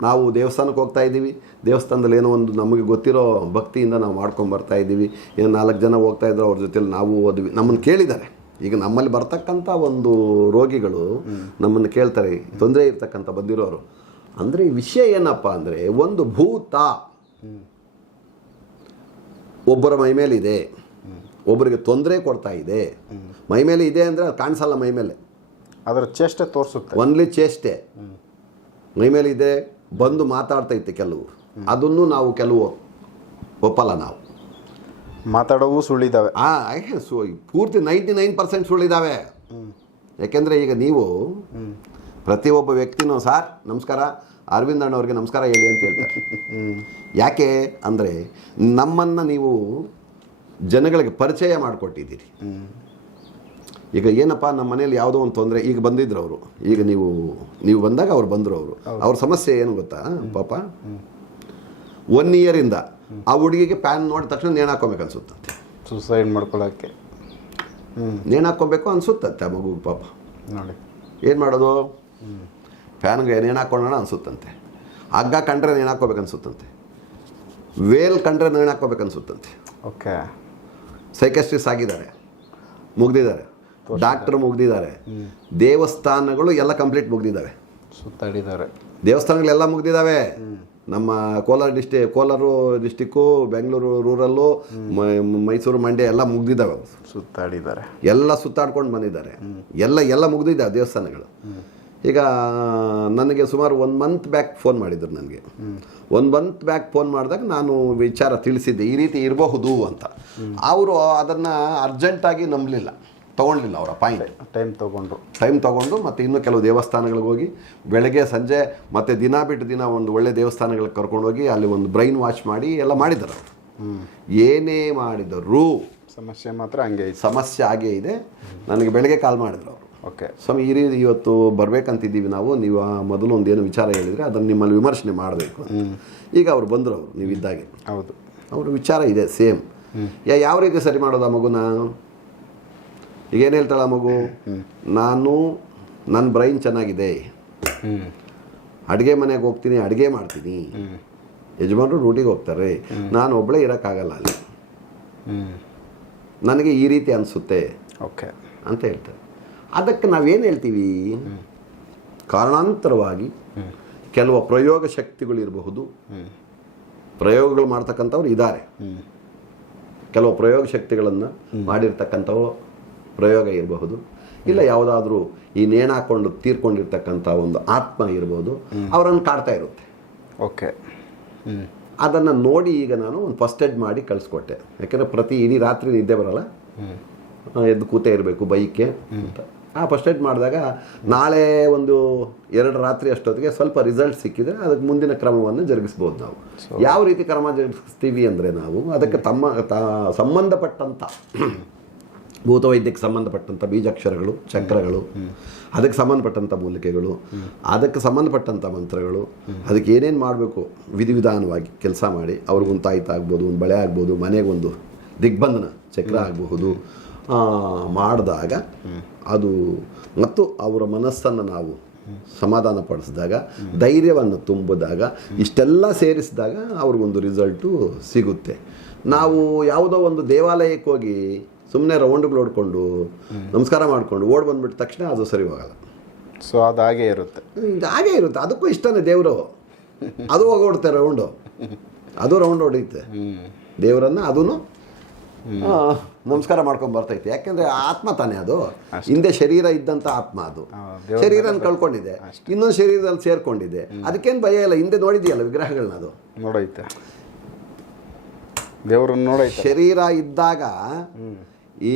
ನಾವು ದೇವಸ್ಥಾನಕ್ಕೆ ಹೋಗ್ತಾ ಇದ್ದೀವಿ. ದೇವಸ್ಥಾನದಲ್ಲಿ ಏನೋ ಒಂದು ನಮಗೆ ಗೊತ್ತಿರೋ ಭಕ್ತಿಯಿಂದ ನಾವು ಮಾಡ್ಕೊಂಡು ಬರ್ತಾ ಇದ್ದೀವಿ. ಏನು ನಾಲ್ಕು ಜನ ಹೋಗ್ತಾ ಇದ್ರು ಅವ್ರ ಜೊತೆಲಿ ನಾವು ಓದ್ವಿ. ನಮ್ಮನ್ನು ಕೇಳಿದ್ದಾರೆ. ಈಗ ನಮ್ಮಲ್ಲಿ ಬರ್ತಕ್ಕಂಥ ಒಂದು ರೋಗಿಗಳು ನಮ್ಮನ್ನು ಕೇಳ್ತಾರೆ. ತೊಂದರೆ ಇರ್ತಕ್ಕಂಥ ಬಂದಿರೋರು. ಅಂದರೆ ವಿಷಯ ಏನಪ್ಪ ಅಂದರೆ ಒಂದು ಭೂತ ಒಬ್ಬರ ಮೈ ಮೇಲಿದೆ. ಒಬ್ಬರಿಗೆ ತೊಂದರೆ ಕೊಡ್ತಾ ಇದೆ. ಮೈ ಮೇಲೆ ಇದೆ ಅಂದರೆ ಅದು ಕಾಣಿಸಲ್ಲ ಮೈ ಮೇಲೆ. ಅದರ ಚೇಷ್ಟೆ ತೋರಿಸುತ್ತೆ. ಒನ್ಲಿ ಚೇಷ್ಟೆ. ಮೈ ಮೇಲೆ ಇದೆ ಬಂದು ಮಾತಾಡ್ತೈತೆ ಕೆಲವು. ಅದನ್ನು ನಾವು ಕೆಲವು ಒಪ್ಪಲ್ಲ ನಾವು. ಮಾತಾಡೋವು ಸುಳ್ಳಿದ್ದಾವೆ ಆ ಆಯ್ಕೆ ಸು ಪೂರ್ತಿ ನೈಂಟಿ ನೈನ್ ಪರ್ಸೆಂಟ್ ಸುಳ್ಳಿದ್ದಾವೆ ಯಾಕೆಂದರೆ ಈಗ ನೀವು ಪ್ರತಿಯೊಬ್ಬ ವ್ಯಕ್ತಿನೂ ಸಾರ್ ನಮಸ್ಕಾರ ಅರವಿಂದ್ ಅಣ್ಣವ್ರಿಗೆ ನಮಸ್ಕಾರ ಹೇಳಿ ಅಂತ ಹೇಳ್ತಾರೆ. ಯಾಕೆ ಅಂದರೆ ನಮ್ಮನ್ನು ನೀವು ಜನಗಳಿಗೆ ಪರಿಚಯ ಮಾಡಿಕೊಟ್ಟಿದ್ದೀರಿ. ಈಗ ಏನಪ್ಪ ನಮ್ಮ ಮನೇಲಿ ಯಾವುದೋ ಒಂದು ತೊಂದರೆ ಈಗ ಬಂದಿದ್ರು ಅವರು. ಈಗ ನೀವು ನೀವು ಬಂದಾಗ ಅವ್ರು ಬಂದರು ಅವರು. ಅವ್ರ ಸಮಸ್ಯೆ ಏನು ಗೊತ್ತಾ ಪಾಪ? ಒನ್ ಇಯರಿಂದ ಆ ಹುಡುಗಿಗೆ ಪ್ಯಾನ್ ನೋಡಿದ ತಕ್ಷಣ ನೇಣು ಹಾಕೊಬೇಕು ಅನ್ಸುತ್ತಂತೆ. ಸುಸೈಡ್ ಮಾಡ್ಕೊಳ್ಳೋಕ್ಕೆ ಹ್ಞೂ ನೇಣು ಹಾಕ್ಕೊಬೇಕು ಅನ್ಸುತ್ತಂತೆ ಆ ಮಗು ಪಾಪ. ನೋಡಿ. ಏನು ಮಾಡೋದು? ಫ್ಯಾನ್ಗೆ ನೇಣು ಹಾಕ್ಕೊಳ್ಳೋಣ ಅನ್ಸುತ್ತಂತೆ. ಹಗ್ಗ ಕಂಡ್ರೆ ನೇಣು ಹಾಕ್ಕೋಬೇಕು ಅನ್ಸುತ್ತಂತೆ. ವೇಲ್ ಕಂಡ್ರೆ ನೇಣು ಹಾಕ್ಕೋಬೇಕು ಅನ್ಸುತ್ತಂತೆ. ಓಕೆ ಸೈಕಸ್ಟ್ರಿಸ್ ಆಗಿದ್ದಾರೆ. ಮುಗ್ದಿದ್ದಾರೆ. ಡಾಕ್ಟರ್ ಮುಗ್ದಿದ್ದಾರೆ. ದೇವಸ್ಥಾನಗಳು ಎಲ್ಲ ಕಂಪ್ಲೀಟ್ ಮುಗ್ದಿದ್ದಾವೆ. ಸುತ್ತಾಡಿದ್ದಾರೆ ದೇವಸ್ಥಾನಗಳೆಲ್ಲ ಮುಗ್ದಿದ್ದಾವೆ. ನಮ್ಮ Kolar district Kolar district Bengaluru rural Mysuru Mandya ಎಲ್ಲ ಮುಗ್ದಿದ್ದಾವೆ. ಸುತ್ತಾಡಿದ್ದಾರೆ. ಎಲ್ಲ ಸುತ್ತಾಡ್ಕೊಂಡು ಬಂದಿದ್ದಾರೆ. ಎಲ್ಲ ಎಲ್ಲ ಮುಗ್ದಿದ್ದಾವೆ ದೇವಸ್ಥಾನಗಳು. ಈಗ ನನಗೆ ಸುಮಾರು ಒಂದು ಮಂತ್ ಬ್ಯಾಕ್ ಫೋನ್ ಮಾಡಿದ್ರು ನನಗೆ. ಒಂದು ಮಂತ್ ಬ್ಯಾಕ್ ಫೋನ್ ಮಾಡಿದಾಗ ನಾನು ವಿಚಾರ ತಿಳಿಸಿದ್ದೆ. ಈ ರೀತಿ ಇರಬಹುದು ಅಂತ. ಅವರು ಅದನ್ನು ಅರ್ಜೆಂಟಾಗಿ ನಂಬಲಿಲ್ಲ. ತೊಗೊಳ್ಲಿಲ್ಲ ಅವರ ಪಾಯಿಂಟ್ ಟೈಮ್ ತೊಗೊಂಡ್ರು. ಟೈಮ್ ತೊಗೊಂಡು ಮತ್ತು ಇನ್ನೂ ಕೆಲವು ದೇವಸ್ಥಾನಗಳಿಗೆ ಹೋಗಿ ಬೆಳಗ್ಗೆ ಸಂಜೆ ಮತ್ತು ದಿನ ಬಿಟ್ಟು ದಿನ ಒಂದು ಒಳ್ಳೆ ದೇವಸ್ಥಾನಗಳಿಗೆ ಕರ್ಕೊಂಡೋಗಿ ಅಲ್ಲಿ ಒಂದು ಬ್ರೈನ್ ವಾಶ್ ಮಾಡಿ ಎಲ್ಲ ಮಾಡಿದ್ದಾರೆ ಅವರು. ಏನೇ ಮಾಡಿದರು ಸಮಸ್ಯೆ ಮಾತ್ರ ಹಂಗೆ ಸಮಸ್ಯೆ ಹಾಗೇ ಇದೆ. ನನಗೆ ಬೆಳಗ್ಗೆ ಕಾಲ್ ಮಾಡಿದ್ರು ಅವರು. ಓಕೆ. ಸ್ವಾಮಿ ಈ ರೀತಿ ಇವತ್ತು ಬರಬೇಕಂತಿದ್ದೀವಿ ನಾವು ನೀವು ಆ ಮೊದಲು ಒಂದೇನು ವಿಚಾರ ಹೇಳಿದರೆ ಅದನ್ನು ನಿಮ್ಮಲ್ಲಿ ವಿಮರ್ಶನೆ ಮಾಡಬೇಕು ಈಗ ಅವ್ರು ಬಂದರು ಅವರು ನೀವು ಇದ್ದಾಗೆ. ಹೌದು. ಅವ್ರ ವಿಚಾರ ಇದೆ ಸೇಮ್. ಯಾ ಯಾವ ರೀತಿ ಸರಿ ಮಾಡೋದು ಆ ಮಗುನ? ಈಗ ಏನು ಹೇಳ್ತಾಳ ಮಗು? ನಾನು ನನ್ನ ಬ್ರೈನ್ ಚೆನ್ನಾಗಿದೆ. ಅಡುಗೆ ಮನೆಗೆ ಹೋಗ್ತೀನಿ ಅಡುಗೆ ಮಾಡ್ತೀನಿ. ಯಜಮಾನರು ಡ್ಯೂಟಿಗೆ ಹೋಗ್ತಾರೆ. ನಾನು ಒಬ್ಬಳೇ ಇರೋಕ್ಕಾಗಲ್ಲ ಅಲ್ಲಿ. ನನಗೆ ಈ ರೀತಿ ಅನಿಸುತ್ತೆ. ಓಕೆ. ಅಂತ ಹೇಳ್ತಾರೆ. ಅದಕ್ಕೆ ನಾವೇನು ಹೇಳ್ತೀವಿ? ಕಾರಣಾಂತರವಾಗಿ ಕೆಲವು ಪ್ರಯೋಗ ಶಕ್ತಿಗಳಿರಬಹುದು ಪ್ರಯೋಗಗಳು ಮಾಡ್ತಕ್ಕಂಥವ್ರು ಇದ್ದಾರೆ ಕೆಲವು ಪ್ರಯೋಗ ಶಕ್ತಿಗಳನ್ನು ಮಾಡಿರ್ತಕ್ಕಂಥವು ಪ್ರಯೋಗ ಇರಬಹುದು. ಇಲ್ಲ ಯಾವುದಾದ್ರೂ ಈ ನೇಣಾಕೊಂಡು ತೀರ್ಕೊಂಡಿರ್ತಕ್ಕಂಥ ಒಂದು ಆತ್ಮ ಇರ್ಬೋದು ಅವರನ್ನು ಕಾಡ್ತಾ ಇರುತ್ತೆ. ಓಕೆ. ಅದನ್ನು ನೋಡಿ ಈಗ ನಾನು ಒಂದು ಫಸ್ಟ್ ಏಡ್ ಮಾಡಿ ಕಳಿಸ್ಕೊಟ್ಟೆ. ಯಾಕೆಂದರೆ ಪ್ರತಿ ಇಡೀ ರಾತ್ರಿ ನಿದ್ದೆ ಬರಲ್ಲ. ಎದ್ದು ಕೂತೇ ಇರಬೇಕು ಬೈಕ್ಗೆ. ಅಂತ. ಆ ಫಸ್ಟ್ ಏಡ್ ಮಾಡಿದಾಗ ನಾಳೆ ಒಂದು ಎರಡು ರಾತ್ರಿ ಅಷ್ಟೊತ್ತಿಗೆ ಸ್ವಲ್ಪ ರಿಸಲ್ಟ್ ಸಿಕ್ಕಿದ್ರೆ ಅದಕ್ಕೆ ಮುಂದಿನ ಕ್ರಮವನ್ನು ಜರುಗಿಸ್ಬೋದು ನಾವು. ಯಾವ ರೀತಿ ಕ್ರಮ ಜರುಗಿಸ್ತೀವಿ ಅಂದರೆ ನಾವು ಅದಕ್ಕೆ ತಮ್ಮ ತ ಸಂಬಂಧಪಟ್ಟಂಥ ಭೂತವೈದ್ಯಕ್ಕೆ ಸಂಬಂಧಪಟ್ಟಂಥ ಬೀಜಾಕ್ಷರಗಳು, ಚಕ್ರಗಳು, ಅದಕ್ಕೆ ಸಂಬಂಧಪಟ್ಟಂಥ ಮೂಲಿಕೆಗಳು, ಅದಕ್ಕೆ ಸಂಬಂಧಪಟ್ಟಂಥ ಮಂತ್ರಗಳು, ಅದಕ್ಕೆ ಏನೇನು ಮಾಡಬೇಕು? ವಿಧಿವಿಧಾನವಾಗಿ ಕೆಲಸ ಮಾಡಿ ಅವ್ರಿಗೊಂದು ತಾಯ್ತ ಆಗ್ಬೋದು ಒಂದು ಬಳೆ ಆಗ್ಬೋದು ಮನೆಗೊಂದು ದಿಗ್ಬಂಧನ ಚಕ್ರ ಆಗಬಹುದು. ಮಾಡಿದಾಗ ಅದು ಮತ್ತು ಅವರ ಮನಸ್ಸನ್ನು ನಾವು ಸಮಾಧಾನ ಪಡಿಸಿದಾಗ, ಧೈರ್ಯವನ್ನು ತುಂಬಿದಾಗ, ಇಷ್ಟೆಲ್ಲ ಸೇರಿಸಿದಾಗ ಅವ್ರಿಗೊಂದು ರಿಸಲ್ಟು ಸಿಗುತ್ತೆ. ನಾವು ಯಾವುದೋ ಒಂದು ದೇವಾಲಯಕ್ಕೆ ಹೋಗಿ ಸುಮ್ಮನೆ ರೌಂಡ್ಗಳು ಹೊಡ್ಕೊಂಡು ನಮಸ್ಕಾರ ಮಾಡಿಕೊಂಡು ಓಡ್ ಬಂದ್ಬಿಟ್ಟ ತಕ್ಷಣ ಅದು ಸರಿ ಹೋಗಲ್ಲ ಸೊ ಅದು ಹಾಗೇ ಇರುತ್ತೆ. ಇದು ಹಾಗೇ ಇರುತ್ತೆ. ಅದಕ್ಕೂ ಇಷ್ಟನೇ ದೇವರು. ಅದು ಹೋಗೋಡ್ತೆ ರೌಂಡು. ಅದು ರೌಂಡ್ ಹೊಡೆಯುತ್ತೆ. ದೇವರನ್ನು ಅದೂ ನಮಸ್ಕಾರ ಮಾಡ್ಕೊಂಡು ಬರ್ತೈತೆ. ಯಾಕೆಂದ್ರೆ ಆತ್ಮ ತಾನೇ ಅದು. ಹಿಂದೆ ಶರೀರ ಇದ್ದಂಥ ಆತ್ಮ ಅದು. ಶರೀರನ ಕಳ್ಕೊಂಡಿದೆ. ಇನ್ನೊಂದು ಶರೀರದಲ್ಲಿ ಸೇರ್ಕೊಂಡಿದೆ. ಅದಕ್ಕೇನು ಭಯ ಇಲ್ಲ. ಹಿಂದೆ ನೋಡಿದೆಯಲ್ಲ ವಿಗ್ರಹಗಳನ್ನ ಅದು. ನೋಡೈತೆ. ದೇವರನ್ನು ನೋಡೈತೆ. ಶರೀರ ಇದ್ದಾಗ ಈ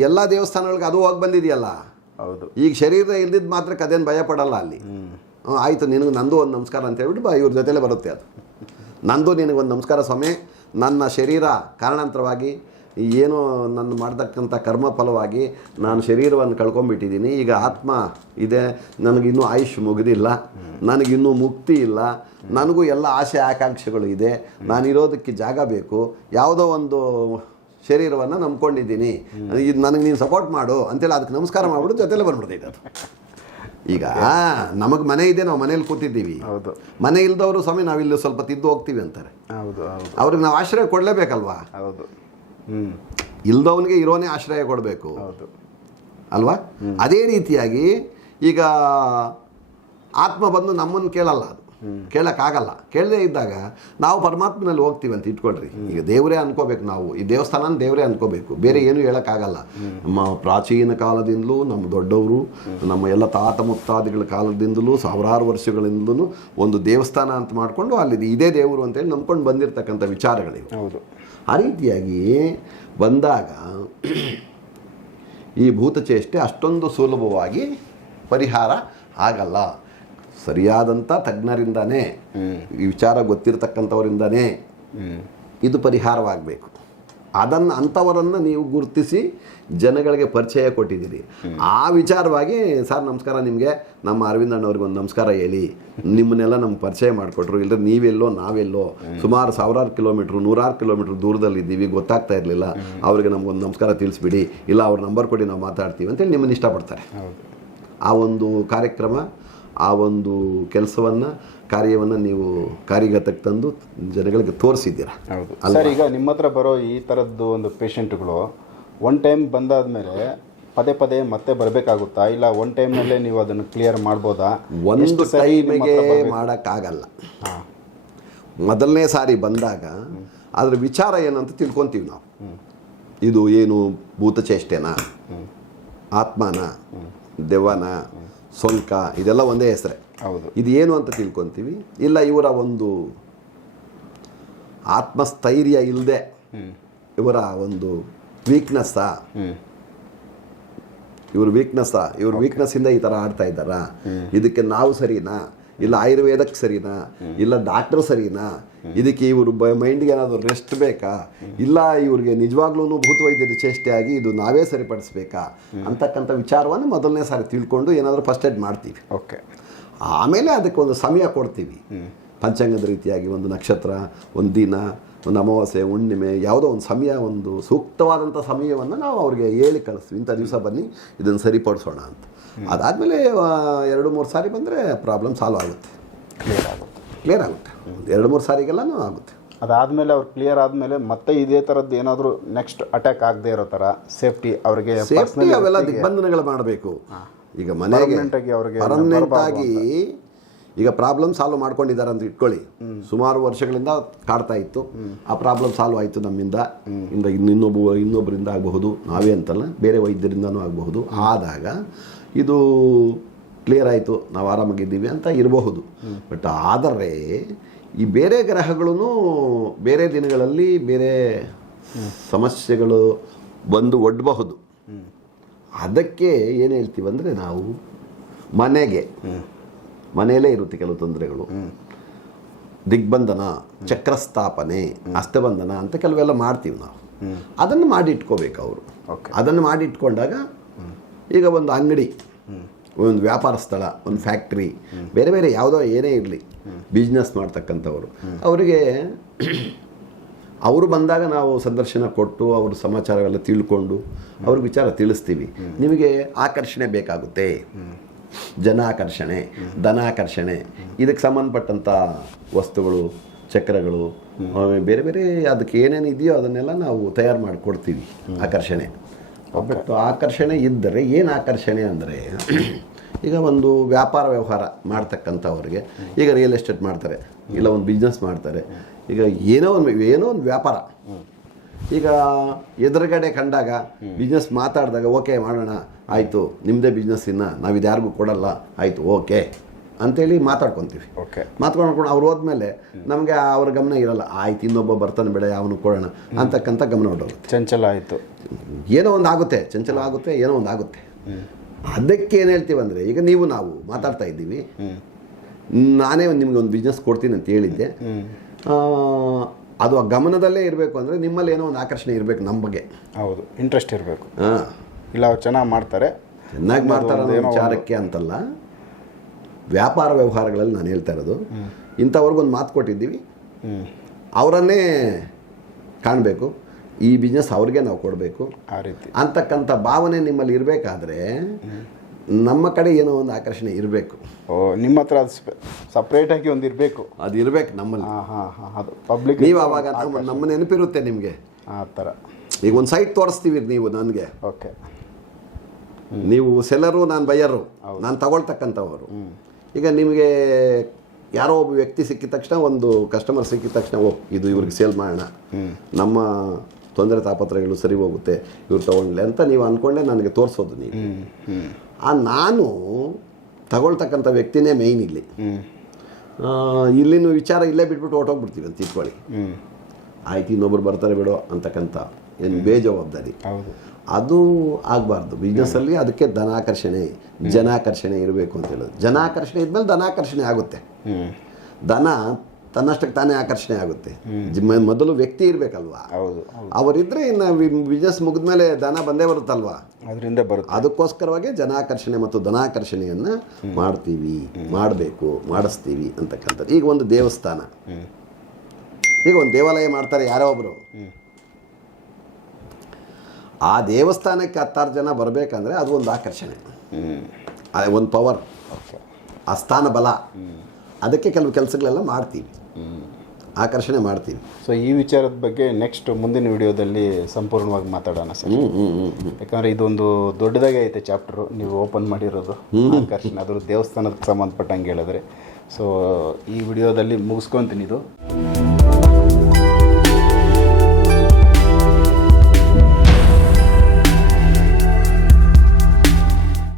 ಎಲ್ಲ ದೇವಸ್ಥಾನಗಳಿಗೆ ಅದು ಹೋಗಿ ಬಂದಿದೆಯಲ್ಲ? ಹೌದು. ಈಗ ಶರೀರ ಇಲ್ದಿದ್ದು ಮಾತ್ರಕ್ಕೆ ಅದೇನು ಭಯ ಪಡಲ್ಲ ಅಲ್ಲಿ. ಹ್ಞೂ ಆಯಿತು ನಿನಗೆ ನಂದು ಒಂದು ನಮಸ್ಕಾರ ಅಂತ ಹೇಳ್ಬಿಟ್ಟು ಬಾ ಇವ್ರ ಜೊತೆಲೇ ಬರುತ್ತೆ ಅದು. ನಂದು ನಿನಗೆ ಒಂದು ನಮಸ್ಕಾರ ಸ್ವಾಮಿ ನನ್ನ ಶರೀರ ಕಾರಣಾಂತರವಾಗಿ ಏನು ನನ್ನ ಮಾಡ್ತಕ್ಕಂಥ ಕರ್ಮ ಫಲವಾಗಿ ನಾನು ಶರೀರವನ್ನು ಕಳ್ಕೊಂಡ್ಬಿಟ್ಟಿದ್ದೀನಿ ಈಗ ಆತ್ಮ ಇದೆ ನನಗಿನ್ನೂ ಆಯುಷ್ ಮುಗಿದಿಲ್ಲ ನನಗಿನ್ನೂ ಮುಕ್ತಿ ಇಲ್ಲ ನನಗೂ ಎಲ್ಲ ಆಸೆ ಆಕಾಂಕ್ಷೆಗಳು ಇದೆ ನಾನಿರೋದಕ್ಕೆ ಜಾಗ ಬೇಕು ಯಾವುದೋ ಒಂದು ಶರೀರವನ್ನು ನಂಬ್ಕೊಂಡಿದ್ದೀನಿ. ಇದು ನನಗೆ ನೀನು ಸಪೋರ್ಟ್ ಮಾಡು ಅಂತೇಳಿ ಅದಕ್ಕೆ ನಮಸ್ಕಾರ ಮಾಡಿಬಿಟ್ಟು ಜೊತೆಲೇ ಬಂದ್ಬಿಡ್ತೈತೆ ಅದು. ಈಗ ನಮಗೆ ಮನೆ ಇದೆ ನಾವು ಮನೇಲಿ ಕೂತಿದ್ದೀವಿ. ಹೌದು. ಮನೆ ಇಲ್ದವರು ಸ್ವಾಮಿ ನಾವಿಲ್ಲಿ ಸ್ವಲ್ಪ ತಿದ್ದು ಹೋಗ್ತೀವಿ ಅಂತಾರೆ. ಹೌದು ಹೌದು. ಅವ್ರಿಗೆ ನಾವು ಆಶ್ರಯ ಕೊಡಲೇಬೇಕಲ್ವಾ? ಹೌದು. ಹ್ಞೂ ಇಲ್ದವನಿಗೆ ಇರೋನೇ ಆಶ್ರಯ ಕೊಡಬೇಕು. ಹೌದು. ಅಲ್ವಾ? ಅದೇ ರೀತಿಯಾಗಿ ಈಗ ಆತ್ಮ ಬಂದು ನಮ್ಮನ್ನು ಕೇಳಲ್ಲ ಅದು. ಕೇಳೋಕ್ಕಾಗಲ್ಲ. ಕೇಳದೇ ಇದ್ದಾಗ ನಾವು ಪರಮಾತ್ಮನಲ್ಲಿ ಹೋಗ್ತೀವಿ ಅಂತ ಇಟ್ಕೊಳ್ರಿ ಈಗ ದೇವರೇ ಅನ್ಕೋಬೇಕು ನಾವು. ಈ ದೇವಸ್ಥಾನ ದೇವರೇ ಅನ್ಕೋಬೇಕು. ಬೇರೆ ಏನು ಹೇಳೋಕ್ಕಾಗಲ್ಲ. ನಮ್ಮ ಪ್ರಾಚೀನ ಕಾಲದಿಂದಲೂ ನಮ್ಮ ದೊಡ್ಡವರು ನಮ್ಮ ಎಲ್ಲ ತಾತ ಮುತ್ತಾದಿಗಳ ಕಾಲದಿಂದಲೂ ಸಾವಿರಾರು ವರ್ಷಗಳಿಂದಲೂ ಒಂದು ದೇವಸ್ಥಾನ ಅಂತ ಮಾಡಿಕೊಂಡು ಅಲ್ಲಿ ಇದೇ ದೇವರು ಅಂತೇಳಿ ನಂಬ್ಕೊಂಡು ಬಂದಿರತಕ್ಕಂಥ ವಿಚಾರಗಳಿವೆ. ಹೌದು. ಆ ರೀತಿಯಾಗಿ ಬಂದಾಗ ಈ ಭೂತಚೇಷ್ಟೆ ಅಷ್ಟೊಂದು ಸುಲಭವಾಗಿ ಪರಿಹಾರ ಆಗಲ್ಲ. ಸರಿಯಾದಂಥ ತಜ್ಞರಿಂದನೇ ಈ ವಿಚಾರ ಗೊತ್ತಿರತಕ್ಕಂಥವರಿಂದನೇ ಇದು ಪರಿಹಾರವಾಗಬೇಕು. ಅದನ್ನು ಅಂಥವರನ್ನು ನೀವು ಗುರುತಿಸಿ ಜನಗಳಿಗೆ ಪರಿಚಯ ಕೊಟ್ಟಿದ್ದೀರಿ. ಆ ವಿಚಾರವಾಗಿ ಸರ್ ನಮಸ್ಕಾರ ನಿಮಗೆ ನಮ್ಮ ಅರವಿಂದ ಅಣ್ಣವ್ರಿಗೆ ಒಂದು ನಮಸ್ಕಾರ ಹೇಳಿ. ನಿಮ್ಮನ್ನೆಲ್ಲ ನಮ್ಗೆ ಪರಿಚಯ ಮಾಡಿಕೊಟ್ರು. ಇಲ್ಲದ್ರೆ ನೀವೆಲ್ಲೋ ನಾವೆಲ್ಲೋ ಸುಮಾರು ಸಾವಿರಾರು ಕಿಲೋಮೀಟ್ರ್ ನೂರಾರು ಕಿಲೋಮೀಟ್ರ್ ದೂರದಲ್ಲಿ ಇದ್ದೀವಿ ಗೊತ್ತಾಗ್ತಾ ಇರಲಿಲ್ಲ. ಅವ್ರಿಗೆ ನಮಗೊಂದು ನಮಸ್ಕಾರ ತಿಳಿಸ್ಬಿಡಿ. ಇಲ್ಲ ಅವ್ರ ನಂಬರ್ ಕೊಡಿ ನಾವು ಮಾತಾಡ್ತೀವಿ. ಅಂತೇಳಿ ನಿಮ್ಮನ್ನು ಇಷ್ಟಪಡ್ತಾರೆ. ಆ ಒಂದು ಕಾರ್ಯಕ್ರಮ ಆ ಒಂದು ಕೆಲಸವನ್ನು ಕಾರ್ಯವನ್ನು ನೀವು ಕಾರ್ಯಗತಕ್ಕೆ ತಂದು ಜನಗಳಿಗೆ ತೋರಿಸಿದ್ದೀರಾ? ಸರ್ ಈಗ ನಿಮ್ಮ ಹತ್ರ ಬರೋ ಈ ಥರದ್ದು ಒಂದು ಪೇಷಂಟ್ಗಳು ಒನ್ ಟೈಮ್ ಬಂದಾದ ಮೇಲೆ ಪದೇ ಪದೇ ಮತ್ತೆ ಬರಬೇಕಾಗುತ್ತಾ? ಇಲ್ಲ ಒನ್ ಟೈಮಲ್ಲೇ ನೀವು ಅದನ್ನು ಕ್ಲಿಯರ್ ಮಾಡ್ಬೋದಾ? ಒಂದು ಟೈಮಿಗೆ ಮಾಡೋಕ್ಕಾಗಲ್ಲ. ಮೊದಲನೇ ಸಾರಿ ಬಂದಾಗ ಅದರ ವಿಚಾರ ಏನಂತ ತಿಳ್ಕೊತೀವಿ ನಾವು. ಇದು ಏನು ಭೂತಚೇಷ್ಟೆನಾ? ಆತ್ಮನ? ದೆವ್ವನ? ಸೊಂಕ ಇದೆಲ್ಲ ಒಂದೇ ಹೆಸರೇ. ಹೌದು. ಇದು ಏನು ಅಂತ ತಿಳ್ಕೊತೀವಿ? ಇಲ್ಲ ಇವರ ಒಂದು ಆತ್ಮಸ್ಥೈರ್ಯ ಇಲ್ಲದೆ ಇವರ ಒಂದು ವೀಕ್ನೆಸ್ಸಾ ಇವ್ರ ವೀಕ್ನೆಸ್ಸಾ ಇವ್ರ ವೀಕ್ನೆಸ್ಸಿಂದ ಈ ಥರ ಆಡ್ತಾ ಇದ್ದಾರಾ? ಇದಕ್ಕೆ ನಾವು ಸರಿನಾ? ಇಲ್ಲ ಆಯುರ್ವೇದಕ್ಕೆ ಸರಿನಾ? ಇಲ್ಲ ಡಾಕ್ಟರ್ ಸರಿನಾ? ಇದಕ್ಕೆ ಇವರು ಬ ಮೈಂಡ್ಗೆ ಏನಾದರೂ ರೆಸ್ಟ್ ಬೇಕಾ? ಇಲ್ಲ ಇವ್ರಿಗೆ ನಿಜವಾಗ್ಲೂ ಭೂತವೈದ್ಯದ ಚೇಷ್ಟೆ ಆಗಿ ಇದು ನಾವೇ ಸರಿಪಡಿಸ್ಬೇಕಾ? ಅಂತಕ್ಕಂಥ ವಿಚಾರವನ್ನು ಮೊದಲನೇ ಸಾರಿ ತಿಳ್ಕೊಂಡು ಏನಾದರೂ ಫಸ್ಟ್ ಏಡ್ ಮಾಡ್ತೀವಿ. ಓಕೆ. ಆಮೇಲೆ ಅದಕ್ಕೆ ಒಂದು ಸಮಯ ಕೊಡ್ತೀವಿ. ಪಂಚಾಂಗದ ರೀತಿಯಾಗಿ ಒಂದು ನಕ್ಷತ್ರ ಒಂದು ದಿನ ಒಂದು ಅಮಾವಾಸ್ಯೆ ಹುಣ್ಣಿಮೆ ಯಾವುದೋ ಒಂದು ಸಮಯ ಒಂದು ಸೂಕ್ತವಾದಂಥ ಸಮಯವನ್ನು ನಾವು ಅವ್ರಿಗೆ ಹೇಳಿ ಕಳಿಸ್ತೀವಿ. ಇಂಥ ದಿವಸ ಬನ್ನಿ ಇದನ್ನು ಸರಿಪಡಿಸೋಣ ಅಂತ. ಅದಾದಮೇಲೆ ಎರಡು ಮೂರು ಸಾರಿ ಬಂದರೆ ಪ್ರಾಬ್ಲಮ್ ಸಾಲ್ವ್ ಆಗುತ್ತೆ. ಕ್ಲಿಯರ್ ಆಗುತ್ತೆ. ಕ್ಲಿಯರ್ ಆಗುತ್ತೆ. ಎರಡು ಮೂರು ಸಾರಿಗೆಲ್ಲನೂ ಆಗುತ್ತೆ. ಅದಾದಮೇಲೆ ಅವ್ರು ಕ್ಲಿಯರ್ ಆದಮೇಲೆ ಮತ್ತೆ ಇದೇ ಥರದ್ದು ಏನಾದರೂ ನೆಕ್ಸ್ಟ್ ಅಟ್ಯಾಕ್ ಆಗದೆ ಇರೋ ಥರ ಸೇಫ್ಟಿ ಅವ್ರಿಗೆ ಸೇಫ್ಟಿ ಅವೆಲ್ಲ ದಿಗ್ಬಂಧನಗಳು ಮಾಡಬೇಕು. ಈಗ ಮನೆಗೆ ಅವರಿಗೆ ಪರ್ಮನೆಂಟ್ ಆಗಿ ಈಗ ಪ್ರಾಬ್ಲಮ್ ಸಾಲ್ವ್ ಮಾಡ್ಕೊಂಡಿದ್ದಾರೆ ಅಂತ ಇಟ್ಕೊಳ್ಳಿ. ಸುಮಾರು ವರ್ಷಗಳಿಂದ ಕಾಡ್ತಾ ಇತ್ತು. ಆ ಪ್ರಾಬ್ಲಮ್ ಸಾಲ್ವ್ ಆಯಿತು ನಮ್ಮಿಂದ. ಇಂದ ಇನ್ನು ಇನ್ನೊಬ್ಬ, ಇನ್ನೊಬ್ಬರಿಂದ ಆಗಬಹುದು. ನಾವೇ ಅಂತಲ್ಲ, ಬೇರೆ ವೈದ್ಯರಿಂದನೂ ಆಗಬಹುದು. ಆದಾಗ ಇದು ಕ್ಲಿಯರ್ ಆಯಿತು. ನಾವು ಆರಾಮಾಗಿದ್ದೀವಿ ಅಂತ ಇರಬಹುದು. ಬಟ್ ಆದರೆ ಈ ಬೇರೆ ಗ್ರಹಗಳೂ ಬೇರೆ ದಿನಗಳಲ್ಲಿ ಬೇರೆ ಸಮಸ್ಯೆಗಳು ಬಂದು ಒಡ್ಡಬಹುದು ಅದಕ್ಕೆ ಏನು ಹೇಳ್ತೀವಂದರೆ ನಾವು ಮನೆಗೆ. ಮನೆಯಲ್ಲೇ ಇರುತ್ತೆ ಕೆಲವು ತೊಂದರೆಗಳು. ದಿಗ್ಬಂಧನ ಚಕ್ರಸ್ಥಾಪನೆ ಅಸ್ತಬಂಧನ ಅಂತ ಕೆಲವೆಲ್ಲ ಮಾಡ್ತೀವಿ ನಾವು. ಅದನ್ನು ಮಾಡಿಟ್ಕೋಬೇಕು ಅವರು. ಅದನ್ನು ಅದನ್ನು ಮಾಡಿಟ್ಕೊಂಡಾಗ ಈಗ ಒಂದು ಅಂಗಡಿ ಒಂದು ವ್ಯಾಪಾರ ಸ್ಥಳ ಒಂದು ಫ್ಯಾಕ್ಟ್ರಿ ಬೇರೆ ಬೇರೆ ಯಾವುದೋ ಏನೇ ಇರಲಿ ಬಿಸ್ನೆಸ್ ಮಾಡ್ತಕ್ಕಂಥವ್ರು. ಅವರಿಗೆ ಅವರು ಬಂದಾಗ ನಾವು ಸಂದರ್ಶನ ಕೊಟ್ಟು ಅವ್ರ ಸಮಾಚಾರಗಳೆಲ್ಲ ತಿಳ್ಕೊಂಡು ಅವ್ರಿಗೆ ವಿಚಾರ ತಿಳಿಸ್ತೀವಿ. ನಿಮಗೆ ಆಕರ್ಷಣೆ ಬೇಕಾಗುತ್ತೆ. ಜನಾಕರ್ಷಣೆ ಧನಾಕರ್ಷಣೆ. ಇದಕ್ಕೆ ಸಂಬಂಧಪಟ್ಟಂಥ ವಸ್ತುಗಳು ಚಕ್ರಗಳು ಬೇರೆ ಬೇರೆ ಅದಕ್ಕೆ ಏನೇನು ಇದೆಯೋ ಅದನ್ನೆಲ್ಲ ನಾವು ತಯಾರು ಮಾಡಿಕೊಡ್ತೀವಿ ಆಕರ್ಷಣೆ. ಬಟ್ ಆಕರ್ಷಣೆ ಇದ್ದರೆ ಏನು ಆಕರ್ಷಣೆ ಅಂದರೆ ಈಗ ಒಂದು ವ್ಯಾಪಾರ ವ್ಯವಹಾರ ಮಾಡ್ತಕ್ಕಂಥವ್ರಿಗೆ ಈಗ ರಿಯಲ್ ಎಸ್ಟೇಟ್ ಮಾಡ್ತಾರೆ ಇಲ್ಲ ಒಂದು ಬಿಸ್ನೆಸ್ ಮಾಡ್ತಾರೆ ಈಗ ಏನೋ ಒಂದು ಏನೋ ಒಂದು ವ್ಯಾಪಾರ. ಈಗ ಎದುರುಗಡೆ ಕಂಡಾಗ ಬಿಸ್ನೆಸ್ ಮಾತಾಡಿದಾಗ ಓಕೆ ಮಾಡೋಣ. ಆಯಿತು ನಿಮ್ಮದೇ ಬಿಸ್ನೆಸ್ ಇನ್ನು ನಾವು ಇದು ಯಾರಿಗೂ ಕೊಡಲ್ಲ. ಆಯಿತು ಓಕೆ. ಅಂತೇಳಿ ಮಾತಾಡ್ಕೊತೀವಿ. ಓಕೆ. ಮಾತಾಡ್ಕೊಂಡು ಅವ್ರು ಹೋದ್ಮೇಲೆ ನಮಗೆ ಅವ್ರ ಗಮನ ಇರಲ್ಲ. ಆಯ್ತು ಇನ್ನೊಬ್ಬ ಬರ್ತಾನೆ ಬೇಡ ಅವನು ಕೊಡೋಣ. ಅಂತಕ್ಕಂಥ ಗಮನ ಹೊಡೋದು ಚಂಚಲ ಆಯಿತು. ಏನೋ ಒಂದು ಆಗುತ್ತೆ. ಚಂಚಲ ಆಗುತ್ತೆ ಏನೋ ಒಂದು ಆಗುತ್ತೆ. ಅದಕ್ಕೆ ಏನು ಹೇಳ್ತೀವಂದರೆ ಈಗ ನೀವು ನಾವು ಮಾತಾಡ್ತಾ ಇದ್ದೀವಿ. ನಾನೇ ಒಂದು ನಿಮಗೆ ಒಂದು ಬಿಸ್ನೆಸ್ ಕೊಡ್ತೀನಿ ಅಂತ ಹೇಳಿದ್ದೆ. ಅದು ಆ ಗಮನದಲ್ಲೇ ಇರಬೇಕು ಅಂದರೆ ನಿಮ್ಮಲ್ಲಿ ಏನೋ ಒಂದು ಆಕರ್ಷಣೆ ಇರಬೇಕು ನಮ್ಮ ಬಗ್ಗೆ ಹೌದು. ಇಂಟ್ರೆಸ್ಟ್ ಇರಬೇಕು. ಹಾಂ. ಇಲ್ಲ ಅವ್ರು ಚೆನ್ನಾಗಿ ಮಾಡ್ತಾರೆ. ಚೆನ್ನಾಗಿ ಮಾಡ್ತಾರೆ ಅನ್ನೋ ವಿಚಾರಕ್ಕೆ ಅಂತಲ್ಲ ವ್ಯಾಪಾರ ವ್ಯವಹಾರಗಳಲ್ಲಿ ನಾನು ಹೇಳ್ತಾ ಇರೋದು ಇಂಥವ್ರಿಗೊಂದು ಮಾತು ಕೊಟ್ಟಿದ್ದೀವಿ. ಅವರನ್ನೇ ಕಾಣಬೇಕು. ಈ ಬಿಸ್ನೆಸ್ ಅವ್ರಿಗೆ ನಾವು ಕೊಡಬೇಕು. ಆ ರೀತಿ. ಅಂತಕ್ಕಂಥ ಭಾವನೆ ನಿಮ್ಮಲ್ಲಿ ಇರಬೇಕಾದ್ರೆ ನಮ್ಮ ಕಡೆ ಏನೋ ಒಂದು ಆಕರ್ಷಣೆ ಇರಬೇಕು. ಓ ನಿಮ್ಮ ಹತ್ರ ಅದು ಸಪ್ರೇಟಾಗಿ ಒಂದು ಇರಬೇಕು. ಅದು ಇರಬೇಕು ನಮ್ಮಲ್ಲಿ. ಹಾಂ ಹಾಂ ಹಾಂ ಅದು ಪಬ್ಲಿಕ್ ನೀವು ಆವಾಗ ನಮ್ಮ ನಮ್ಮ ನೆನಪಿರುತ್ತೆ ನಿಮಗೆ. ಆ ಥರ. ಈಗ ಒಂದು ಸೈಟ್ ತೋರಿಸ್ತೀವಿ ನೀವು ನನಗೆ. ಓಕೆ ನೀವು ಸೆಲ್ಲರು ನಾನು ಬಯ್ಯರು ನಾನು ತಗೊಳ್ತಕ್ಕಂಥವರು. ಈಗ ನಿಮಗೆ ಯಾರೋ ಒಬ್ಬ ವ್ಯಕ್ತಿ ಸಿಕ್ಕಿದ ತಕ್ಷಣ ಒಂದು ಕಸ್ಟಮರ್ ಸಿಕ್ಕಿದ ತಕ್ಷಣ ಓ ಇದು ಇವ್ರಿಗೆ ಸೇಲ್ ಮಾಡೋಣ. ನಮ್ಮ ತೊಂದರೆ ತಾಪತ್ರಗಳು ಸರಿ ಹೋಗುತ್ತೆ ಇವ್ರು ತಗೊಂಡ್ಲೆ ಅಂತ ನೀವು ಅಂದ್ಕೊಂಡೆ ನನಗೆ ತೋರಿಸೋದು ನೀವು. ಆ ನಾನು ತಗೊಳ್ತಕ್ಕಂಥ ವ್ಯಕ್ತಿನೇ ಮೇಯ್ನ್ ಇಲ್ಲಿ. ಇಲ್ಲಿನೂ ವಿಚಾರ ಇಲ್ಲೇ ಬಿಟ್ಬಿಟ್ಟು ಹೊಟ್ಟೋಗ್ಬಿಡ್ತೀವಿ ಅಂತ ತಿಳ್ಕೊಳ್ಳಿ. ಆಯ್ತು ಇನ್ನೊಬ್ರು ಬರ್ತಾರೆ ಬಿಡೋ ಅಂತಕ್ಕಂಥ ಏನು ಬೇಜವಾಬ್ದಾರಿ. ಅದು ಆಗಬಾರ್ದು. ಬಿಸ್ನೆಸ್ಸಲ್ಲಿ ಅದಕ್ಕೆ ಧನಾಕರ್ಷಣೆ ಜನಾಕರ್ಷಣೆ ಇರಬೇಕು ಅಂತ ಹೇಳೋದು. ಜನಾಕರ್ಷಣೆ ಇದ್ಮೇಲೆ ಧನಾಕರ್ಷಣೆ ಆಗುತ್ತೆ. ಧನ ದನ ತನ್ನಷ್ಟಕ್ಕೆ ತಾನೇ ಆಕರ್ಷಣೆ ಆಗುತ್ತೆ. ಮೊದಲು ವ್ಯಕ್ತಿ ಇರಬೇಕಲ್ವಾ? ಅವರಿದ್ರೆ ಇನ್ನು ಬಿಸ್ನೆಸ್ ಮುಗಿದ್ಮೇಲೆ ದನ ಬಂದೇ ಬರುತ್ತಲ್ವಾ? ಅದರಿಂದ ಬರುತ್ತೆ. ಅದಕ್ಕೋಸ್ಕರವಾಗಿ ಜನಾಕರ್ಷಣೆ ಮತ್ತು ಧನಾಕರ್ಷಣೆಯನ್ನು ಮಾಡ್ತೀವಿ ಮಾಡಬೇಕು ಮಾಡಿಸ್ತೀವಿ ಅಂತಕ್ಕಂಥದ್ದು. ಈಗ ಒಂದು ದೇವಸ್ಥಾನ. ಈಗ ಒಂದು ದೇವಾಲಯ ಮಾಡ್ತಾರೆ ಯಾರೋ ಒಬ್ಬರು ಆ ದೇವಸ್ಥಾನಕ್ಕೆ ಹತ್ತಾರು ಜನ ಬರಬೇಕಂದ್ರೆ ಅದು ಒಂದು ಆಕರ್ಷಣೆ. ಅದೇ ಆ ಒಂದು ಪವರ್ ಓಕೆ ಆ ಸ್ಥಾನ ಬಲ. ಅದಕ್ಕೆ ಕೆಲವು ಕೆಲಸಗಳೆಲ್ಲ ಮಾಡ್ತೀವಿ. ಆಕರ್ಷಣೆ ಮಾಡ್ತೀವಿ. ಸೊ ಈ ವಿಚಾರದ ಬಗ್ಗೆ ನೆಕ್ಸ್ಟ್ ಮುಂದಿನ ವಿಡಿಯೋದಲ್ಲಿ ಸಂಪೂರ್ಣವಾಗಿ ಮಾತಾಡೋಣ ಸರ್. ಯಾಕಂದರೆ ಇದೊಂದು ದೊಡ್ಡದಾಗೆ ಐತೆ ಚಾಪ್ಟರು ನೀವು ಓಪನ್ ಮಾಡಿರೋದು ಆಕರ್ಷಣೆ. ಅದ್ರ ದೇವಸ್ಥಾನಕ್ಕೆ ಸಂಬಂಧಪಟ್ಟಂಗೆ ಹೇಳಿದ್ರೆ. ಸೊ ಈ ವಿಡಿಯೋದಲ್ಲಿ ಮುಗಿಸ್ಕೊತೀನಿ ಇದು.